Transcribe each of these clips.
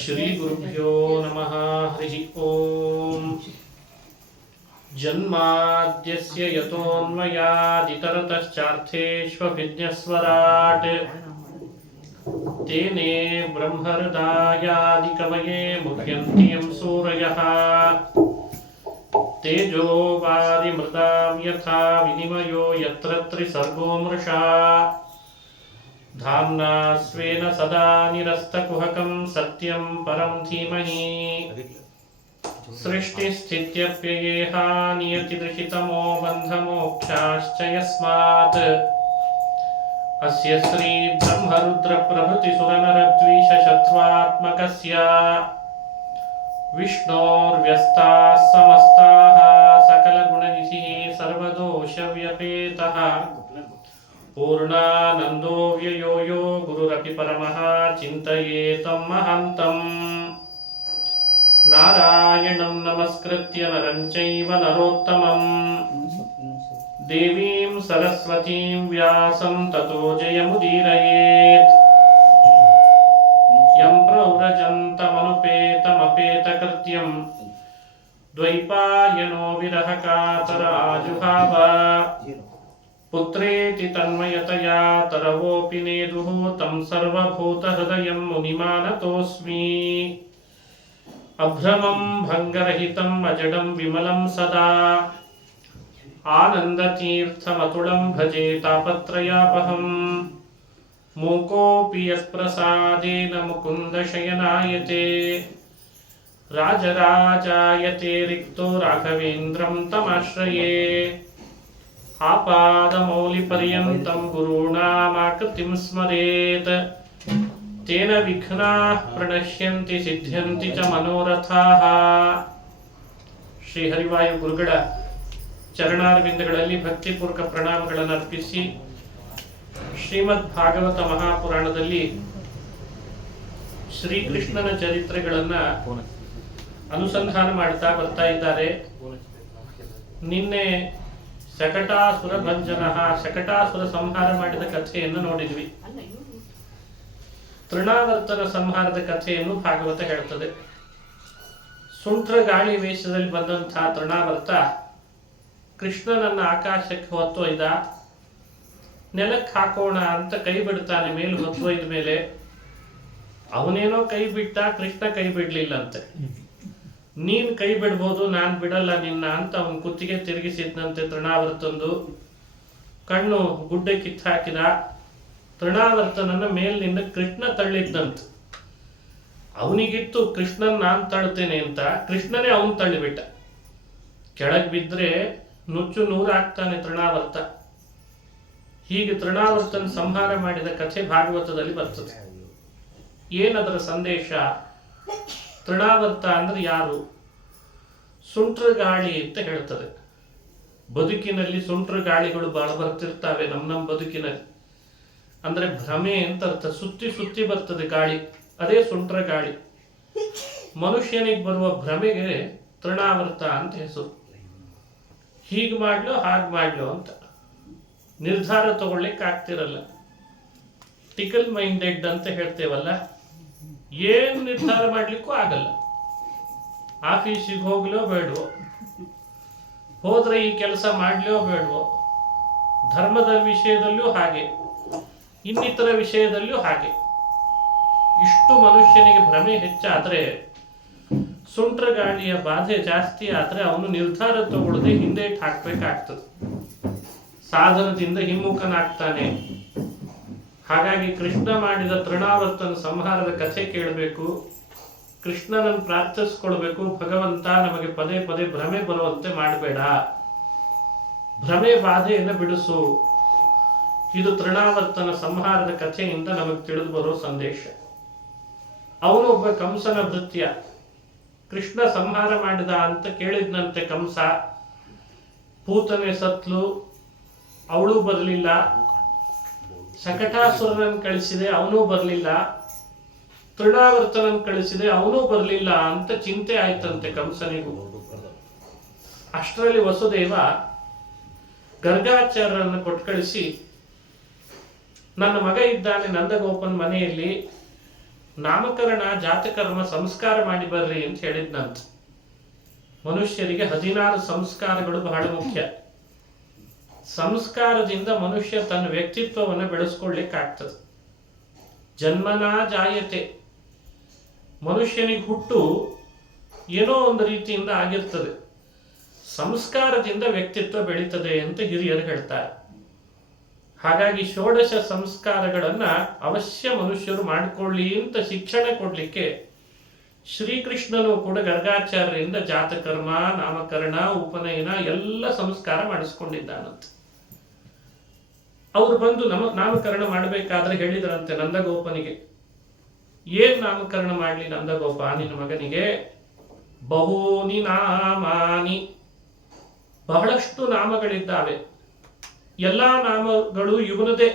ಶ್ರೀ ಗುರುಭ್ಯೋ ನಮಃ ಹರಿ ಓಂ. ಜನ್ಮಾದ್ಯಸ್ಯ ಯತೋನ್ಮಯಾದಿತರತಶ್ಚಾರ್ಥೇಷ್ವಭಿಜ್ಞಸ್ವರಾಟ್ ತೇನೇ ಬ್ರಹ್ಮಹೃದಾಯಾದಿಕವಯೇ ಮುಹ್ಯಂತಿ ಯಂ ಸೂರಯಃ ತೇಜೋ ವಾರಿಮೃತಾಂ ಯಥಾ ವಿನಿಮಯೋ ಯತ್ರ ತ್ರಿಸರ್ಗೋ ಮೃಷಾ धाम्ना स्वेन सदा निरस्तकुहकं सत्यं परं धीमहि सृष्टिस्थित्यप्ययेहा नियतिदृशितमो बन्धमोक्षाश्च यस्मात् अस्य श्री ब्रह्मरुद्रप्रभृतिसुरनरद्वीषशत्रुआत्मकस्य विष्णोर्व्यस्ताः समस्ताः सकलगुणनिधिः सर्वदोषव्यपेतः पूर्णानन्दो व्ययो यो गुरुरपि परमः चिन्तयेतं महान्तं नारायणं नमस्कृत्य नरं चैव नरोत्तमं देवीं सरस्वतीं व्यासं ततो जयमुदीरयेत् यं प्रव्रजन्तमनुपेतमपेतकृत्यं द्वैपायनो विरहकातर आजुहाव पुत्रेति तन्मयतया तरवोऽपि नेदुः तं सर्वभूतहृदयं मुनिमानतोऽस्मि अभ्रमं भङ्गरहितम् अजडं विमलं सदा आनन्दतीर्थमतुलं भजे तापत्रयापहं मूकोऽपि यत्प्रसादेन मुकुन्दशयनायते राजराजायते रिक्तो राघवेन्द्रं तमाश्रये आपादमौलिपर्यन्तं गुरूणामाकृतिं स्मरेत् तेन विघ्नाः प्रणश्यन्ति सिद्ध्यन्ति च मनोरथाः. ಶ್ರೀ ಹರಿವಾಯು ಗುರುಗಳ ಚರಣಾರವಿಂದಗಳಲ್ಲಿ ಭಕ್ತಿಪೂರ್ವಕ ಪ್ರಣಾಮಗಳನ್ನು ಅರ್ಪಿಸಿ ಶ್ರೀಮದ್ ಭಾಗವತ ಮಹಾಪುರಾಣದಲ್ಲಿ ಶ್ರೀಕೃಷ್ಣನ ಚರಿತ್ರೆಗಳನ್ನ ಅನುಸಂಧಾನ ಮಾಡ್ತಾ ಬರ್ತಾ ಇದ್ದಾರೆ. ನಿನ್ನೆ ಶಕಟಾಸುರ ಭಂಜನ, ಶಕಟಾಸುರ ಸಂಹಾರ ಮಾಡಿದ ಕಥೆಯನ್ನು ನೋಡಿದ್ವಿ. ತೃಣಾವರ್ತನ ಸಂಹಾರದ ಕಥೆಯನ್ನು ಭಾಗವತ ಹೇಳ್ತದೆ. ಸುಂಟ್ರ ಗಾಳಿ ವೇಷದಲ್ಲಿ ಬಂದಂತಹ ತೃಣಾವರ್ತ ಕೃಷ್ಣನನ್ನ ಆಕಾಶಕ್ಕೆ ಹೊತ್ತೊಯ್ದ. ನೆಲಕ್ಕೆ ಹಾಕೋಣ ಅಂತ ಕೈ ಬಿಡ್ತಾನೆ. ಮೇಲೆ ಹೊತ್ತೊಯ್ದ ಮೇಲೆ ಅವನೇನೋ ಕೈ ಬಿಟ್ಟ, ಕೃಷ್ಣ ಕೈ ಬಿಡ್ಲಿಲ್ಲಂತೆ. ನೀನ್ ಕೈ ಬಿಡ್ಬೋದು, ನಾನ್ ಬಿಡಲ್ಲ ನಿನ್ನ ಅಂತ ಅವನ್ ಕುತ್ತಿಗೆ ತಿರುಗಿಸಿದ್ನಂತೆ ತೃಣಾವರ್ತಂದು. ಕಣ್ಣು ಗುಡ್ಡೆ ಕಿತ್ತಾಕಿದ. ತೃಣಾವರ್ತನನ್ನ ಮೇಲಿನಿಂದ ಕೃಷ್ಣ ತಳ್ಳಿದ್ನಂತ. ಅವನಿಗಿತ್ತು ಕೃಷ್ಣನ್ ನಾನ್ ತಳ್ತೇನೆ ಅಂತ, ಕೃಷ್ಣನೇ ಅವನ್ ತಳ್ಳಿಬಿಟ್ಟ. ಕೆಳಗ್ ಬಿದ್ರೆ ನುಚ್ಚು ನೂರಾಗ್ತಾನೆ ತೃಣಾವರ್ತ. ಹೀಗೆ ತೃಣಾವರ್ತನ ಸಂಹಾರ ಮಾಡಿದ ಕಥೆ ಭಾಗವತದಲ್ಲಿ ಬರ್ತದೆ. ಏನದರ ಸಂದೇಶ? ತೃಣಾವರ್ತ ಅಂದ್ರೆ ಯಾರು? ಸುಂಟ್ರ ಗಾಳಿ ಅಂತ ಹೇಳ್ತದೆ. ಬದುಕಿನಲ್ಲಿ ಸುಂಟ್ರ ಗಾಳಿಗಳು ಬಹಳ ಬರ್ತಿರ್ತಾವೆ ನಮ್ಮ ಬದುಕಿನಲ್ಲಿ. ಅಂದ್ರೆ ಭ್ರಮೆ ಅಂತ ಅರ್ಥ. ಸುತ್ತಿ ಸುತ್ತಿ ಬರ್ತದೆ ಗಾಳಿ, ಅದೇ ಸುಂಟ್ರ ಗಾಳಿ. ಮನುಷ್ಯನಿಗೆ ಬರುವ ಭ್ರಮೆಗೆ ತೃಣಾವರ್ತ ಅಂತ ಹೆಸರು. ಹೀಗ್ ಮಾಡ್ಲೋ ಹಾಗೆ ಮಾಡ್ಲೋ ಅಂತ ನಿರ್ಧಾರ ತಗೊಳ್ಳಿಕ್ಕೆ ಆಗ್ತಿರಲ್ಲ. ಟಿಕಲ್ ಮೈಂಡೆಡ್ ಅಂತ ಹೇಳ್ತೇವಲ್ಲ, ಏನ್ ನಿರ್ಧಾರ ಮಾಡ್ಲಿಕ್ಕೂ ಆಗಲ್ಲ. ಆಫೀಸಿಗೆ ಹೋಗ್ಲೋ ಬೇಡವೋ, ಹೋದ್ರೆ ಈ ಕೆಲಸ ಮಾಡ್ಲೋ ಬೇಡವೋ, ಧರ್ಮದ ವಿಷಯದಲ್ಲೂ ಹಾಗೆ, ಇನ್ನಿತರ ವಿಷಯದಲ್ಲೂ ಹಾಗೆ. ಇಷ್ಟು ಮನುಷ್ಯನಿಗೆ ಭ್ರಮೆ ಹೆಚ್ಚಾದ್ರೆ, ಸುಂಟ್ರ ಗಾಳಿಯ ಬಾಧೆ ಜಾಸ್ತಿ ಆದ್ರೆ ಅವನು ನಿರ್ಧಾರ ತಗೊಳ್ಳದೆ ಹಿಂದೆ ಹಾಕ್ಬೇಕಾಗ್ತದೆ. ಸಾಧನದಿಂದ ಹಿಮ್ಮುಖನಾಗ್ತಾನೆ. ಹಾಗಾಗಿ ಕೃಷ್ಣ ಮಾಡಿದ ತೃಣಾವರ್ತನ ಸಂಹಾರದ ಕಥೆ ಕೇಳಬೇಕು, ಕೃಷ್ಣನನ್ನು ಪ್ರಾರ್ಥಿಸ್ಕೊಳ್ಬೇಕು. ಭಗವಂತ ನಮಗೆ ಪದೇ ಪದೇ ಭ್ರಮೆ ಬರುವಂತೆ ಮಾಡಬೇಡ, ಭ್ರಮೆ ಬಾಧೆಯನ್ನು ಬಿಡಿಸು. ಇದು ತೃಣಾವರ್ತನ ಸಂಹಾರದ ಕಥೆಯಿಂದ ನಮಗೆ ತಿಳಿದು ಬರೋ ಸಂದೇಶ. ಅವನು ಒಬ್ಬ ಕಂಸನ ಭೃತ್ಯ. ಕೃಷ್ಣ ಸಂಹಾರ ಮಾಡಿದ ಅಂತ ಕೇಳಿದ್ನಂತೆ ಕಂಸ. ಪೂತನೆ ಸತ್ಲು, ಅವಳು ಬರಲಿಲ್ಲ. ಶಕಟಾಸುರನನ್ನು ಕಳಿಸಿದೆ, ಅವನೂ ಬರಲಿಲ್ಲ. ತೃಣಾವರ್ತನನ್ನು ಕಳಿಸಿದೆ, ಅವನೂ ಬರಲಿಲ್ಲ ಅಂತ ಚಿಂತೆ ಆಯ್ತಂತೆ ಕಂಸನಿಗೂ. ಅಷ್ಟರಲ್ಲಿ ವಸುದೇವ ಗರ್ಗಾಚಾರ್ಯರನ್ನು ಕೊಟ್ಟು ಕಳಿಸಿ, ನನ್ನ ಮಗ ಇದ್ದಾನೆ ನಂದಗೋಪನ್ ಮನೆಯಲ್ಲಿ, ನಾಮಕರಣ ಜಾತಕರ್ಮ ಸಂಸ್ಕಾರ ಮಾಡಿ ಬರ್ರಿ ಅಂತ ಹೇಳಿದ್ನಂತ. ಮನುಷ್ಯರಿಗೆ 16 ಸಂಸ್ಕಾರಗಳು ಬಹಳ ಮುಖ್ಯ. ಸಂಸ್ಕಾರದಿಂದ ಮನುಷ್ಯ ತನ್ನ ವ್ಯಕ್ತಿತ್ವವನ್ನು ಬೆಳೆಸ್ಕೊಳ್ಳಿಕ್ಕಾಗ್ತದೆ. ಜನ್ಮನಾ ಜಾಯತೆ, ಮನುಷ್ಯನಿಗೆ ಹುಟ್ಟು ಏನೋ ಒಂದು ರೀತಿಯಿಂದ ಆಗಿರ್ತದೆ, ಸಂಸ್ಕಾರದಿಂದ ವ್ಯಕ್ತಿತ್ವ ಬೆಳೀತದೆ ಅಂತ ಹಿರಿಯರು ಹೇಳ್ತಾರೆ. ಹಾಗಾಗಿ ಷೋಡಶ ಸಂಸ್ಕಾರಗಳನ್ನು ಅವಶ್ಯ ಮನುಷ್ಯರು ಮಾಡಿಕೊಳ್ಳಿ ಅಂತ ಶಿಕ್ಷಣ ಕೊಡಲಿಕ್ಕೆ ಶ್ರೀಕೃಷ್ಣನು ಕೂಡ ಗರ್ಗಾಚಾರ್ಯರಿಂದ ಜಾತಕರ್ಮ, ನಾಮಕರಣ, ಉಪನಯನ ಎಲ್ಲ ಸಂಸ್ಕಾರ ಮಾಡಿಸ್ಕೊಂಡಿದ್ದಾನಂತೆ. ಅವರು ಬಂದು ನಾಮಕರಣ ಮಾಡಬೇಕಾದ್ರೆ ಹೇಳಿದ್ರಂತೆ ನಂದಗೋಪನಿಗೆ, ಏನ್ ನಾಮಕರಣ ಮಾಡಲಿ ನಂದಗೋಪ ನಿನ್ನ ಮಗನಿಗೆ? ಬಹೂನಿ ನಾಮಾನಿ, ಬಹಳಷ್ಟು ನಾಮಗಳಿದ್ದಾವೆ, ಎಲ್ಲ ನಾಮಗಳು ಇವನದೇ.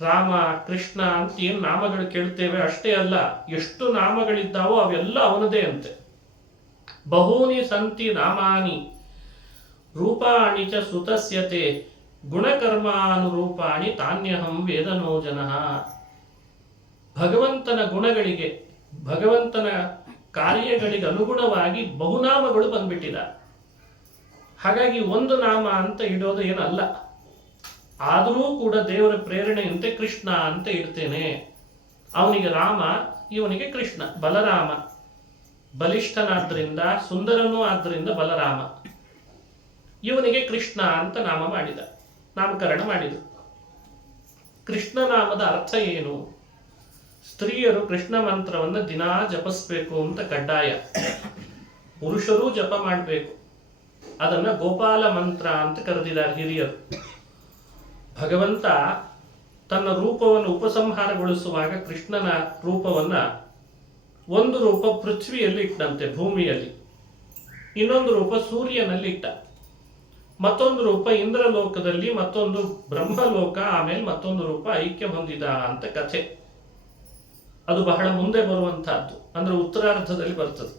ರಾಮ, ಕೃಷ್ಣ ಅಂತ ಏನು ನಾಮಗಳು ಕೇಳ್ತೇವೆ ಅಷ್ಟೇ ಅಲ್ಲ, ಎಷ್ಟು ನಾಮಗಳಿದ್ದಾವೋ ಅವೆಲ್ಲ ಅವನದೇ ಅಂತೆ. ಬಹೂನಿ ಸಂತಿ ನಾಮಾನಿ ರೂಪಾಣಿ ಚ ಸುತಸ್ಯತೆ ಗುಣಕರ್ಮಾನುರೂಪಾಣಿ ತಾನ್ಯಹಂ ವೇದನೋ ಜನಃ. ಭಗವಂತನ ಗುಣಗಳಿಗೆ, ಭಗವಂತನ ಕಾರ್ಯಗಳಿಗೆ ಅನುಗುಣವಾಗಿ ಬಹುನಾಮಗಳು ಬಂದ್ಬಿಟ್ಟಿದ. ಹಾಗಾಗಿ ಒಂದು ನಾಮ ಅಂತ ಇಡೋದು ಏನಲ್ಲ. ಆದರೂ ಕೂಡ ದೇವರ ಪ್ರೇರಣೆಯಂತೆ ಕೃಷ್ಣ ಅಂತ ಇಡ್ತೇನೆ. ಅವನಿಗೆ ರಾಮ, ಇವನಿಗೆ ಕೃಷ್ಣ. ಬಲರಾಮ ಬಲಿಷ್ಠನಾದ್ರಿಂದ, ಸುಂದರನೂ ಆದ್ದರಿಂದ ಬಲರಾಮ. ಇವನಿಗೆ ಕೃಷ್ಣ ಅಂತ ನಾಮ ಮಾಡಿದ, ನಾಮಕರಣ ಮಾಡಿದ. ಕೃಷ್ಣ ನಾಮದ ಅರ್ಥ ಏನು? ಸ್ತ್ರೀಯರು ಕೃಷ್ಣ ಮಂತ್ರವನ್ನು ದಿನಾ ಜಪಿಸ್ಬೇಕು ಅಂತ ಕಡ್ಡಾಯ, ಪುರುಷರೂ ಜಪ ಮಾಡಬೇಕು. ಅದನ್ನ ಗೋಪಾಲ ಮಂತ್ರ ಅಂತ ಕರೆದಿದ್ದಾರೆ ಹಿರಿಯರು. ಭಗವಂತ ತನ್ನ ರೂಪವನ್ನು ಉಪಸಂಹಾರಗೊಳಿಸುವಾಗ ಕೃಷ್ಣನ ರೂಪವನ್ನ ಒಂದು ರೂಪ ಪೃಥ್ವಿಯಲ್ಲಿ ಇಟ್ಟಂತೆ, ಭೂಮಿಯಲ್ಲಿ, ಇನ್ನೊಂದು ರೂಪ ಸೂರ್ಯನಲ್ಲಿ ಇಟ್ಟ, ಮತ್ತೊಂದು ರೂಪ ಇಂದ್ರಲೋಕದಲ್ಲಿ, ಮತ್ತೊಂದು ಬ್ರಹ್ಮಲೋಕ, ಆಮೇಲೆ ಮತ್ತೊಂದು ರೂಪ ಐಕ್ಯ ಹೊಂದಿದ ಅಂತ ಕಥೆ. ಅದು ಬಹಳ ಮುಂದೆ ಬರುವಂತಹದ್ದು, ಅಂದ್ರೆ ಉತ್ತರಾರ್ಧದಲ್ಲಿ ಬರ್ತದೆ.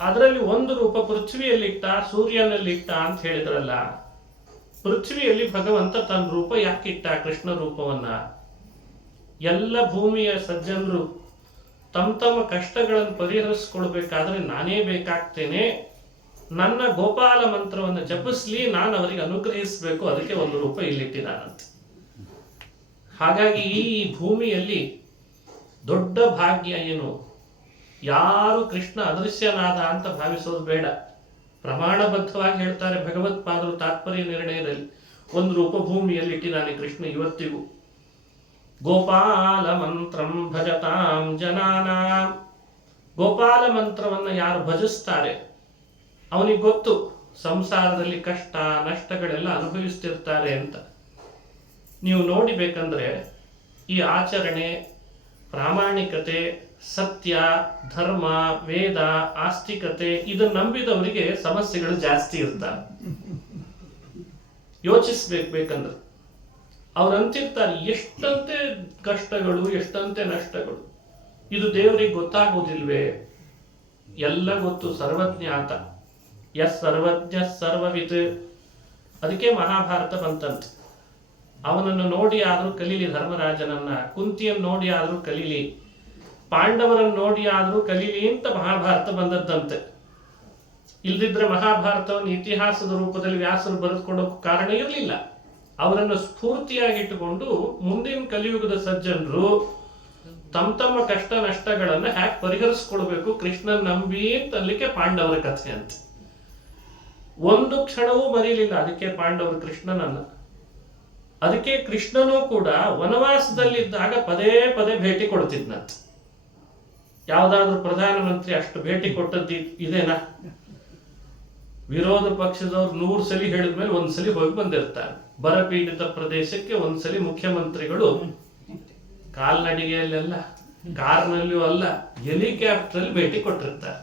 ಅದರಲ್ಲಿ ಒಂದು ರೂಪ ಪೃಥ್ವಿಯಲ್ಲಿಟ್ಟ, ಸೂರ್ಯನಲ್ಲಿಟ್ಟ ಅಂತ ಹೇಳಿದ್ರಲ್ಲ. ಪೃಥ್ವಿಯಲ್ಲಿ ಭಗವಂತ ತನ್ನ ರೂಪ ಯಾಕಿಟ್ಟ? ಕೃಷ್ಣ ರೂಪವನ್ನ. ಎಲ್ಲ ಭೂಮಿಯ ಸಜ್ಜನರು ತಮ್ಮ ತಮ್ಮ ಕಷ್ಟಗಳನ್ನು ಪರಿಹರಿಸ್ಕೊಳ್ಬೇಕಾದ್ರೆ ನಾನೇ ಬೇಕಾಗ್ತೇನೆ, ನನ್ನ ಗೋಪಾಲ ಮಂತ್ರವನ್ನು ಜಪಿಸ್ಲಿ, ನಾನು ಅವರಿಗೆ ಅನುಗ್ರಹಿಸಬೇಕು, ಅದಕ್ಕೆ ಒಂದು ರೂಪ ಇಲ್ಲಿಟ್ಟಿದ್ದಾನಂತೆ. ಹಾಗಾಗಿ ಈ ಭೂಮಿಯಲ್ಲಿ ದೊಡ್ಡ ಭಾಗ್ಯ ಏನು? ಯಾರು ಕೃಷ್ಣ ಅದೃಶ್ಯನಾದ ಅಂತ ಭಾವಿಸೋದು ಬೇಡ. ಪ್ರಮಾಣಬದ್ಧವಾಗಿ ಹೇಳ್ತಾರೆ ಭಗವತ್ಪಾದರು ತಾತ್ಪರ್ಯ ನಿರ್ಣಯದಲ್ಲಿ, ಒಂದು ರೂಪ ಭೂಮಿಯಲ್ಲಿ ಇಟ್ಟಿದ್ದಾನೆ ಕೃಷ್ಣ ಇವತ್ತಿಗೂ. ಗೋಪಾಲ ಮಂತ್ರಂ ಭಜತಾಂ ಜನಾನಾಂ, ಗೋಪಾಲ ಮಂತ್ರವನ್ನ ಯಾರು ಭಜಿಸ್ತಾರೆ ಅವನಿಗೆ ಗೊತ್ತು ಸಂಸಾರದಲ್ಲಿ ಕಷ್ಟ ನಷ್ಟಗಳೆಲ್ಲ ಅನುಭವಿಸ್ತಿರ್ತಾರೆ ಅಂತ. ನೀವು ನೋಡಿಬೇಕಂದ್ರೆ ಈ ಆಚರಣೆ, ಪ್ರಾಮಾಣಿಕತೆ, ಸತ್ಯ, ಧರ್ಮ, ವೇದ, ಆಸ್ತಿಕತೆ ಇದನ್ನು ನಂಬಿದವರಿಗೆ ಸಮಸ್ಯೆಗಳು ಜಾಸ್ತಿ ಇರ್ತವೆ. ಯೋಚಿಸ್ಬೇಕಂದ್ರೆ ಅವ್ರು ಅಂತಿರ್ತಾರೆ, ಎಷ್ಟಂತೆ ಕಷ್ಟಗಳು, ಎಷ್ಟಂತೆ ನಷ್ಟಗಳು, ಇದು ದೇವರಿಗೆ ಗೊತ್ತಾಗೋದಿಲ್ವೇ? ಎಲ್ಲ ಗೊತ್ತು, ಸರ್ವಜ್ಞಾತ. ಯಸ್ ಸರ್ವಜ್ಞ ಸರ್ವವಿತ್. ಅದಕ್ಕೆ ಮಹಾಭಾರತ ಬಂತಂತೆ. ಅವನನ್ನು ನೋಡಿ ಆದರೂ ಕಲೀಲಿ ಧರ್ಮರಾಜನನ್ನ, ಕುಂತಿಯನ್ನು ನೋಡಿ ಆದರೂ ಕಲೀಲಿ, ಪಾಂಡವರನ್ನು ನೋಡಿ ಆದರೂ ಕಲೀಲಿ ಅಂತ ಮಹಾಭಾರತ ಬಂದದ್ದಂತೆ. ಇಲ್ದಿದ್ರೆ ಮಹಾಭಾರತವನ್ನು ಇತಿಹಾಸದ ರೂಪದಲ್ಲಿ ವ್ಯಾಸರು ಬರೆದುಕೊಡೋಕೆ ಕಾರಣ ಇರಲಿಲ್ಲ. ಅವರನ್ನು ಸ್ಫೂರ್ತಿಯಾಗಿಟ್ಟುಕೊಂಡು ಮುಂದಿನ ಕಲಿಯುಗದ ಸಜ್ಜನರು ತಮ್ಮ ತಮ್ಮ ಕಷ್ಟ ನಷ್ಟಗಳನ್ನು ಹ್ಯಾಕ್ ಪರಿಹರಿಸ್ಕೊಳ್ಬೇಕು ಕೃಷ್ಣನ್ ನಂಬಿ ಅಂತ ಅಲ್ಲಿಗೆ ಪಾಂಡವರ ಕಥೆ ಅಂತ. ಒಂದು ಕ್ಷಣವೂ ಮರೀಲಿಲ್ಲ ಅದಕ್ಕೆ ಪಾಂಡವರು ಕೃಷ್ಣನನ್ನ. ಅದಕ್ಕೆ ಕೃಷ್ಣನೂ ಕೂಡ ವನವಾಸದಲ್ಲಿದ್ದಾಗ ಪದೇ ಪದೇ ಭೇಟಿ ಕೊಡ್ತಿದ್ನಂತೆ. ಯಾವುದಾದ್ರೂ ಪ್ರಧಾನಮಂತ್ರಿ ಅಷ್ಟು ಭೇಟಿ ಕೊಟ್ಟದ್ದು ಇದೇನಾ? ವಿರೋಧ ಪಕ್ಷದವ್ರು 100 ಸಲ ಹೇಳಿದ್ಮೇಲೆ ಒಂದ್ಸಲಿ ಹೋಗಿ ಬಂದಿರ್ತಾರೆ. ಬರಪೀಡಿತ ಪ್ರದೇಶಕ್ಕೆ ಒಂದ್ಸಲಿ ಮುಖ್ಯಮಂತ್ರಿಗಳು ಕಾಲ್ನಡಿಗೆಯಲ್ಲೆಲ್ಲ, ಕಾರ್ನಲ್ಲಿಯೂ ಅಲ್ಲ, ಹೆಲಿಕಾಪ್ಟರ್ ಭೇಟಿ ಕೊಟ್ಟಿರ್ತಾರೆ.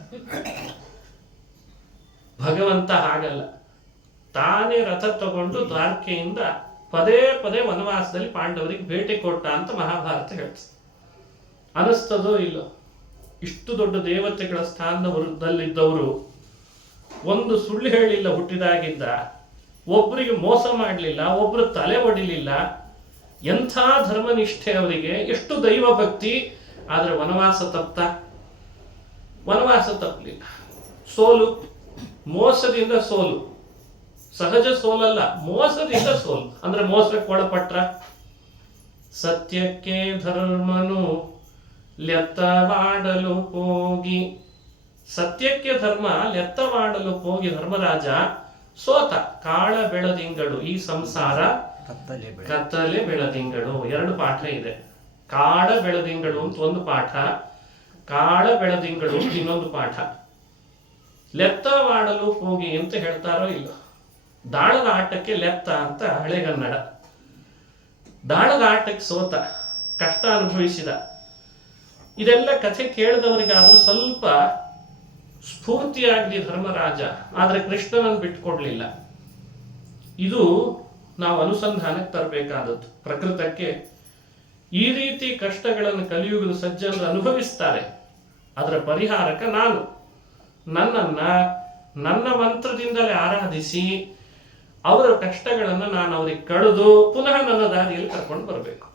ಭಗವಂತ ಹಾಗಲ್ಲ, ತಾನೇ ರಥ ತಗೊಂಡು ದ್ವಾರಕೆಯಿಂದ ಪದೇ ಪದೇ ವನವಾಸದಲ್ಲಿ ಪಾಂಡವರಿಗೆ ಭೇಟಿ ಕೊಟ್ಟ ಅಂತ ಮಹಾಭಾರತ ಹೇಳ್ತದೆ. ಅನಿಸ್ತದೋ ಇಲ್ಲೋ? ಇಷ್ಟು ದೊಡ್ಡ ದೇವತೆಗಳ ಸ್ಥಾನದಲ್ಲಿದ್ದವರು ಒಂದು ಸುಳ್ಳು ಹೇಳಿಲ್ಲ ಹುಟ್ಟಿದಾಗಿಂದ, ಒಬ್ಬರಿಗೆ ಮೋಸ ಮಾಡಲಿಲ್ಲ, ಒಬ್ರು ತಲೆ ಒಡಿಲಿಲ್ಲ, ಎಂಥ ಧರ್ಮನಿಷ್ಠೆ ಅವರಿಗೆ, ಎಷ್ಟು ದೈವ ಭಕ್ತಿ. ಆದರೆ ವನವಾಸ ತಪ್ಪಲಿಲ್ಲ. ಸೋಲು, ಮೋಸದಿಂದ ಸೋಲು, ಸಹಜ ಸೋಲಲ್ಲ, ಮೋಸದಿಂದ ಸೋಲು. ಅಂದ್ರೆ ಮೋಸಕ್ಕೆ ಒಳಪಟ್ರ. ಸತ್ಯಕ್ಕೆ ಧರ್ಮನು ಲೆತ್ತವಾಡಲು ಹೋಗಿ, ಸತ್ಯಕ್ಕೆ ಧರ್ಮ ಲೆತ್ತವಾಡಲು ಹೋಗಿ ಧರ್ಮರಾಜ ಸೋತ. ಕಾಳ ಬೆಳದಿಂಗಳು, ಈ ಸಂಸಾರ ಕತ್ತಲೆ ಬೆಳದಿಂಗಳು. 2 ಪಾಠ ಇದೆ. ಕಾಳ ಬೆಳದಿಂಗಳು ಅಂತ ಒಂದು ಪಾಠ, ಕಾಳ ಬೆಳದಿಂಗಳು ಅಂತ ಇನ್ನೊಂದು ಪಾಠ. ಲೆತ್ತವಾಡಲು ಹೋಗಿ ಅಂತ ಹೇಳ್ತಾರೋ ಇಲ್ಲ. ದಾಳದ ಆಟಕ್ಕೆ ಲೆತ್ತ ಅಂತ ಹಳೆಗನ್ನಡ. ದಾಳದ ಆಟಕ್ಕೆ ಸೋತ, ಕಷ್ಟ ಅನುಭವಿಸಿದ. ಇದೆಲ್ಲ ಕಥೆ ಕೇಳಿದವರಿಗಾದ್ರೂ ಸ್ವಲ್ಪ ಸ್ಫೂರ್ತಿಯಾಗಲಿ ಧರ್ಮರಾಜ. ಆದ್ರೆ ಕೃಷ್ಣನನ್ನು ಬಿಟ್ಕೊಡ್ಲಿಲ್ಲ. ಇದು ನಾವು ಅನುಸಂಧಾನಕ್ಕೆ ತರಬೇಕಾದದ್ದು. ಪ್ರಕೃತಕ್ಕೆ ಈ ರೀತಿ ಕಷ್ಟಗಳನ್ನು ಕಲಿಯುಗದ ಸಜ್ಜನರು ಅನುಭವಿಸ್ತಾರೆ. ಅದರ ಪರಿಹಾರಕ ನಾನು ನನ್ನ ಮಂತ್ರದಿಂದಲೇ ಆರಾಧಿಸಿ ಅವರ ಕಷ್ಟಗಳನ್ನು ನಾನು ಅವ್ರಿಗೆ ಕಳೆದು ಪುನಃ ನನ್ನ ದಾರಿಯಲ್ಲಿ ಕರ್ಕೊಂಡು ಬರಬೇಕು.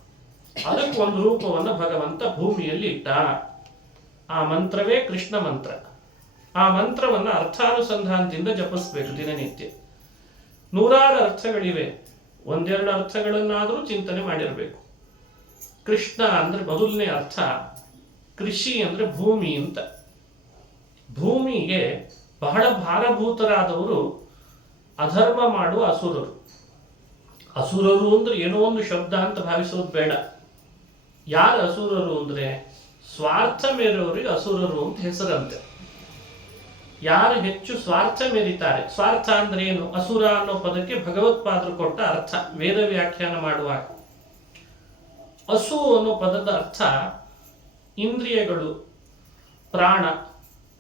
ಅದಕ್ಕೆ ಒಂದು ರೂಪವನ್ನು ಭಗವಂತ ಭೂಮಿಯಲ್ಲಿ ಇಟ್ಟ. ಆ ಮಂತ್ರವೇ ಕೃಷ್ಣ ಮಂತ್ರ. ಆ ಮಂತ್ರವನ್ನು ಅರ್ಥಾನುಸಂಧಾನದಿಂದ ಜಪಿಸ್ಬೇಕು ದಿನನಿತ್ಯ. 100 ಅರ್ಥಗಳಿವೆ. 1-2 ಅರ್ಥಗಳನ್ನಾದರೂ ಚಿಂತನೆ ಮಾಡಿರಬೇಕು. ಕೃಷ್ಣ ಅಂದ್ರೆ ಮೊದಲನೇ ಅರ್ಥ ಕೃಷಿ ಅಂದ್ರೆ ಭೂಮಿ ಅಂತ. ಭೂಮಿಗೆ ಬಹಳ ಭಾರಭೂತರಾದವರು ಅಧರ್ಮ ಮಾಡುವ ಅಸುರರು. ಅಸುರರು ಅಂದ್ರೆ ಏನೋ ಒಂದು ಶಬ್ದ ಅಂತ ಭಾವಿಸೋದು ಬೇಡ. ಯಾರು ಅಸುರರು ಅಂದ್ರೆ ಸ್ವಾರ್ಥ ಮೇರೆಯವರಿಗೆ ಅಸುರರು ಅಂತ ಹೆಸರಂತೆ. ಯಾರು ಹೆಚ್ಚು ಸ್ವಾರ್ಥ ಮೆರಿತಾರೆ. ಸ್ವಾರ್ಥ ಅಂದ್ರೆ ಏನು? ಅಸುರ ಅನ್ನೋ ಪದಕ್ಕೆ ಭಗವತ್ಪಾದರು ಕೊಟ್ಟ ಅರ್ಥ ವೇದ ವ್ಯಾಖ್ಯಾನ ಮಾಡುವಾಗ. ಅಸು ಅನ್ನೋ ಪದದ ಅರ್ಥ ಇಂದ್ರಿಯಗಳು, ಪ್ರಾಣ.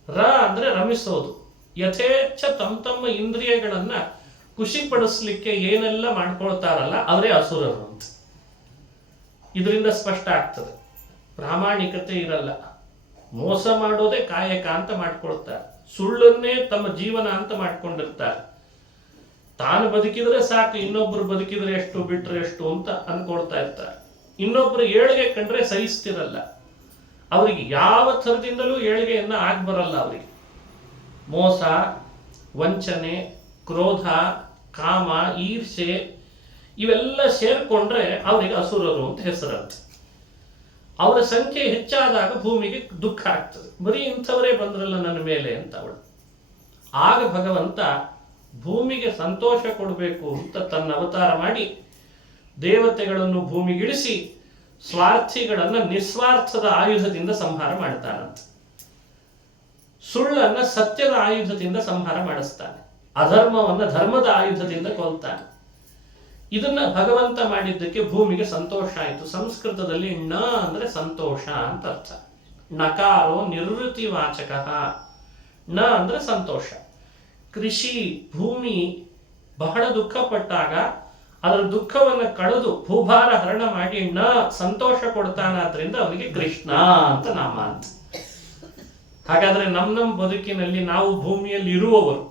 ರ ಅಂದ್ರೆ ರಮಿಸೋದು. ಯಥೇಚ್ಛ ತಮ್ಮ ಇಂದ್ರಿಯಗಳನ್ನ ಖುಷಿಪಡಿಸ್ಲಿಕ್ಕೆ ಏನೆಲ್ಲ ಮಾಡ್ಕೊಳ್ತಾರಲ್ಲ ಅವರೇ ಅಸುರರು ಅಂತ. ಇದರಿಂದ ಸ್ಪಷ್ಟ ಆಗ್ತದೆ. ಪ್ರಾಮಾಣಿಕತೆ ಇರಲ್ಲ, ಮೋಸ ಮಾಡೋದೇ ಕಾಯಕ ಅಂತ ಮಾಡ್ಕೊಳ್ತಾರೆ. ಸುಳ್ಳನ್ನೇ ತಮ್ಮ ಜೀವನ ಅಂತ ಮಾಡ್ಕೊಂಡಿರ್ತಾರೆ. ತಾನು ಬದುಕಿದ್ರೆ ಸಾಕು, ಇನ್ನೊಬ್ರು ಬದುಕಿದ್ರೆ ಎಷ್ಟು, ಬಿಟ್ರೆ ಎಷ್ಟು ಅಂತ ಅನ್ಕೊಳ್ತಾ ಇರ್ತಾರೆ. ಇನ್ನೊಬ್ರು ಏಳಿಗೆ ಕಂಡ್ರೆ ಸಹಿಸ್ತಿರಲ್ಲ. ಅವರಿಗೆ ಯಾವ ಥರದಿಂದಲೂ ಏಳಿಗೆಯನ್ನ ಆಗ್ಬರಲ್ಲ. ಅವರಿಗೆ ಮೋಸ, ವಂಚನೆ, ಕ್ರೋಧ, ಕಾಮ, ಈರ್ಷೆ ಇವೆಲ್ಲ ಸೇರ್ಕೊಂಡ್ರೆ ಅವರಿಗೆ ಅಸುರರು ಅಂತ ಹೆಸರಂತೆ. ಅವರ ಸಂಖ್ಯೆ ಹೆಚ್ಚಾದಾಗ ಭೂಮಿಗೆ ದುಃಖ ಆಗ್ತದೆ. ಬರೀ ಇಂಥವರೇ ಬಂದ್ರಲ್ಲ ನನ್ನ ಮೇಲೆ ಅಂತ ಅವಳು. ಆಗ ಭಗವಂತ ಭೂಮಿಗೆ ಸಂತೋಷ ಕೊಡಬೇಕು ಅಂತ ತನ್ನ ಅವತಾರ ಮಾಡಿ ದೇವತೆಗಳನ್ನು ಭೂಮಿಗಿಳಿಸಿ ಸ್ವಾರ್ಥಿಗಳನ್ನ ನಿಸ್ವಾರ್ಥದ ಆಯುಧದಿಂದ ಸಂಹಾರ ಮಾಡ್ತಾನಂತೆ. ಸುಳ್ಳನ್ನ ಸತ್ಯದ ಆಯುಧದಿಂದ ಸಂಹಾರ ಮಾಡಿಸ್ತಾನೆ. ಅಧರ್ಮವನ್ನ ಧರ್ಮದ ಆಯುಧದಿಂದ ಕೊಲ್ತಾನೆ. ಇದನ್ನ ಭಗವಂತ ಮಾಡಿದ್ದಕ್ಕೆ ಭೂಮಿಗೆ ಸಂತೋಷ ಆಯಿತು. ಸಂಸ್ಕೃತದಲ್ಲಿ ಣ ಅಂದ್ರೆ ಸಂತೋಷ ಅಂತ ಅರ್ಥ. ನಕಾರೋ ನಿರ್ವೃತಿ ವಾಚಕ. ನ ಅಂದ್ರೆ ಸಂತೋಷ. ಕೃಷಿ ಭೂಮಿ ಬಹಳ ದುಃಖ ಪಟ್ಟಾಗ ಅದರ ದುಃಖವನ್ನು ಕಳೆದು ಭೂಭಾರ ಹರಣ ಮಾಡಿ ನ ಸಂತೋಷ ಕೊಡ್ತಾನಾದ್ರಿಂದ ಅವನಿಗೆ ಕೃಷ್ಣ ಅಂತ ನಾಮ ಅಂತ. ಹಾಗಾದ್ರೆ ನಮ್ಮ ಬದುಕಿನಲ್ಲಿ ನಾವು ಭೂಮಿಯಲ್ಲಿ ಇರುವವರು,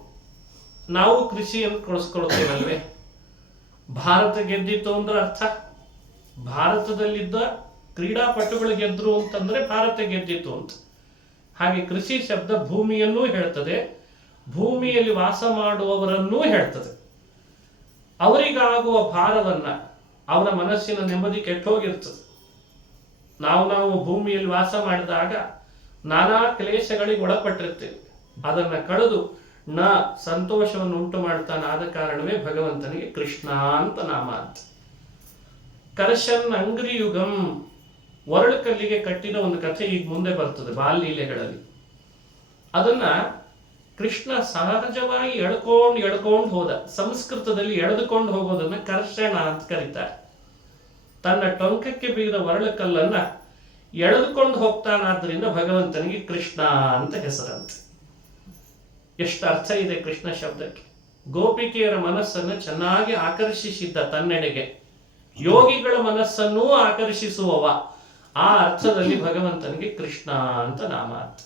ನಾವು ಕೃಷಿಯನ್ನು ಕೊಡಿಸ್ಕೊಳ್ತೇವಲ್ವೇ? ಭಾರತ ಗೆದ್ದಿತ್ತು ಅಂದ್ರೆ ಅರ್ಥ ಭಾರತದಲ್ಲಿದ್ದ ಕ್ರೀಡಾಪಟುಗಳು ಗೆದ್ರು ಅಂತಂದ್ರೆ ಭಾರತ ಗೆದ್ದಿತ್ತು ಅಂತ. ಹಾಗೆ ಕೃಷಿ ಶಬ್ದ ಭೂಮಿಯನ್ನೂ ಹೇಳ್ತದೆ, ಭೂಮಿಯಲ್ಲಿ ವಾಸ ಮಾಡುವವರನ್ನೂ ಹೇಳ್ತದೆ. ಅವರಿಗಾಗುವ ಭಾರವನ್ನ, ಅವರ ಮನಸ್ಸಿನ ನೆಮ್ಮದಿ ಕೆಟ್ಟೋಗಿರ್ತದೆ. ನಾವು ಭೂಮಿಯಲ್ಲಿ ವಾಸ ಮಾಡಿದಾಗ ನಾನಾ ಕ್ಲೇಶಗಳಿಗೆ ಒಳಪಟ್ಟಿರ್ತೇವೆ. ಅದನ್ನ ಕಳೆದು ನ ಸಂತೋಷವನ್ನು ಉಂಟು ಮಾಡ್ತಾನೆ. ಆದ ಕಾರಣವೇ ಭಗವಂತನಿಗೆ ಕೃಷ್ಣ ಅಂತ ನಾಮ ಅಂತ. ಕರ್ಷನ್ ಅಂಗ್ರಿಯುಗಂ, ಒರಳು ಕಲ್ಲಿಗೆ ಕಟ್ಟಿದ ಒಂದು ಕಥೆ ಈಗ ಮುಂದೆ ಬರ್ತದೆ ಬಾಲ್ಯಲೀಲೆಗಳಲ್ಲಿ. ಅದನ್ನ ಕೃಷ್ಣ ಸಹಜವಾಗಿ ಎಳ್ಕೊಂಡು ಹೋದ. ಸಂಸ್ಕೃತದಲ್ಲಿ ಎಳೆದುಕೊಂಡು ಹೋಗೋದನ್ನ ಕರ್ಷಣ ಅಂತ ಕರೀತಾರೆ. ತನ್ನ ಟೊಂಕಕ್ಕೆ ಬಿಗಿದ ಒರಳು ಕಲ್ಲನ್ನ ಎಳೆದುಕೊಂಡು ಹೋಗ್ತಾನಾದ್ರಿಂದ ಭಗವಂತನಿಗೆ ಕೃಷ್ಣ ಅಂತ ಹೆಸರಂತೆ. ಎಷ್ಟು ಅರ್ಥ ಇದೆ ಕೃಷ್ಣ ಶಬ್ದಕ್ಕೆ. ಗೋಪಿಕೆಯರ ಮನಸ್ಸನ್ನು ಚೆನ್ನಾಗಿ ಆಕರ್ಷಿಸಿದ್ದ ತನ್ನೆಡೆಗೆ, ಯೋಗಿಗಳ ಮನಸ್ಸನ್ನೂ ಆಕರ್ಷಿಸುವವ. ಆ ಅರ್ಥದಲ್ಲಿ ಭಗವಂತನಿಗೆ ಕೃಷ್ಣ ಅಂತ ನಾಮ ಅಂತ.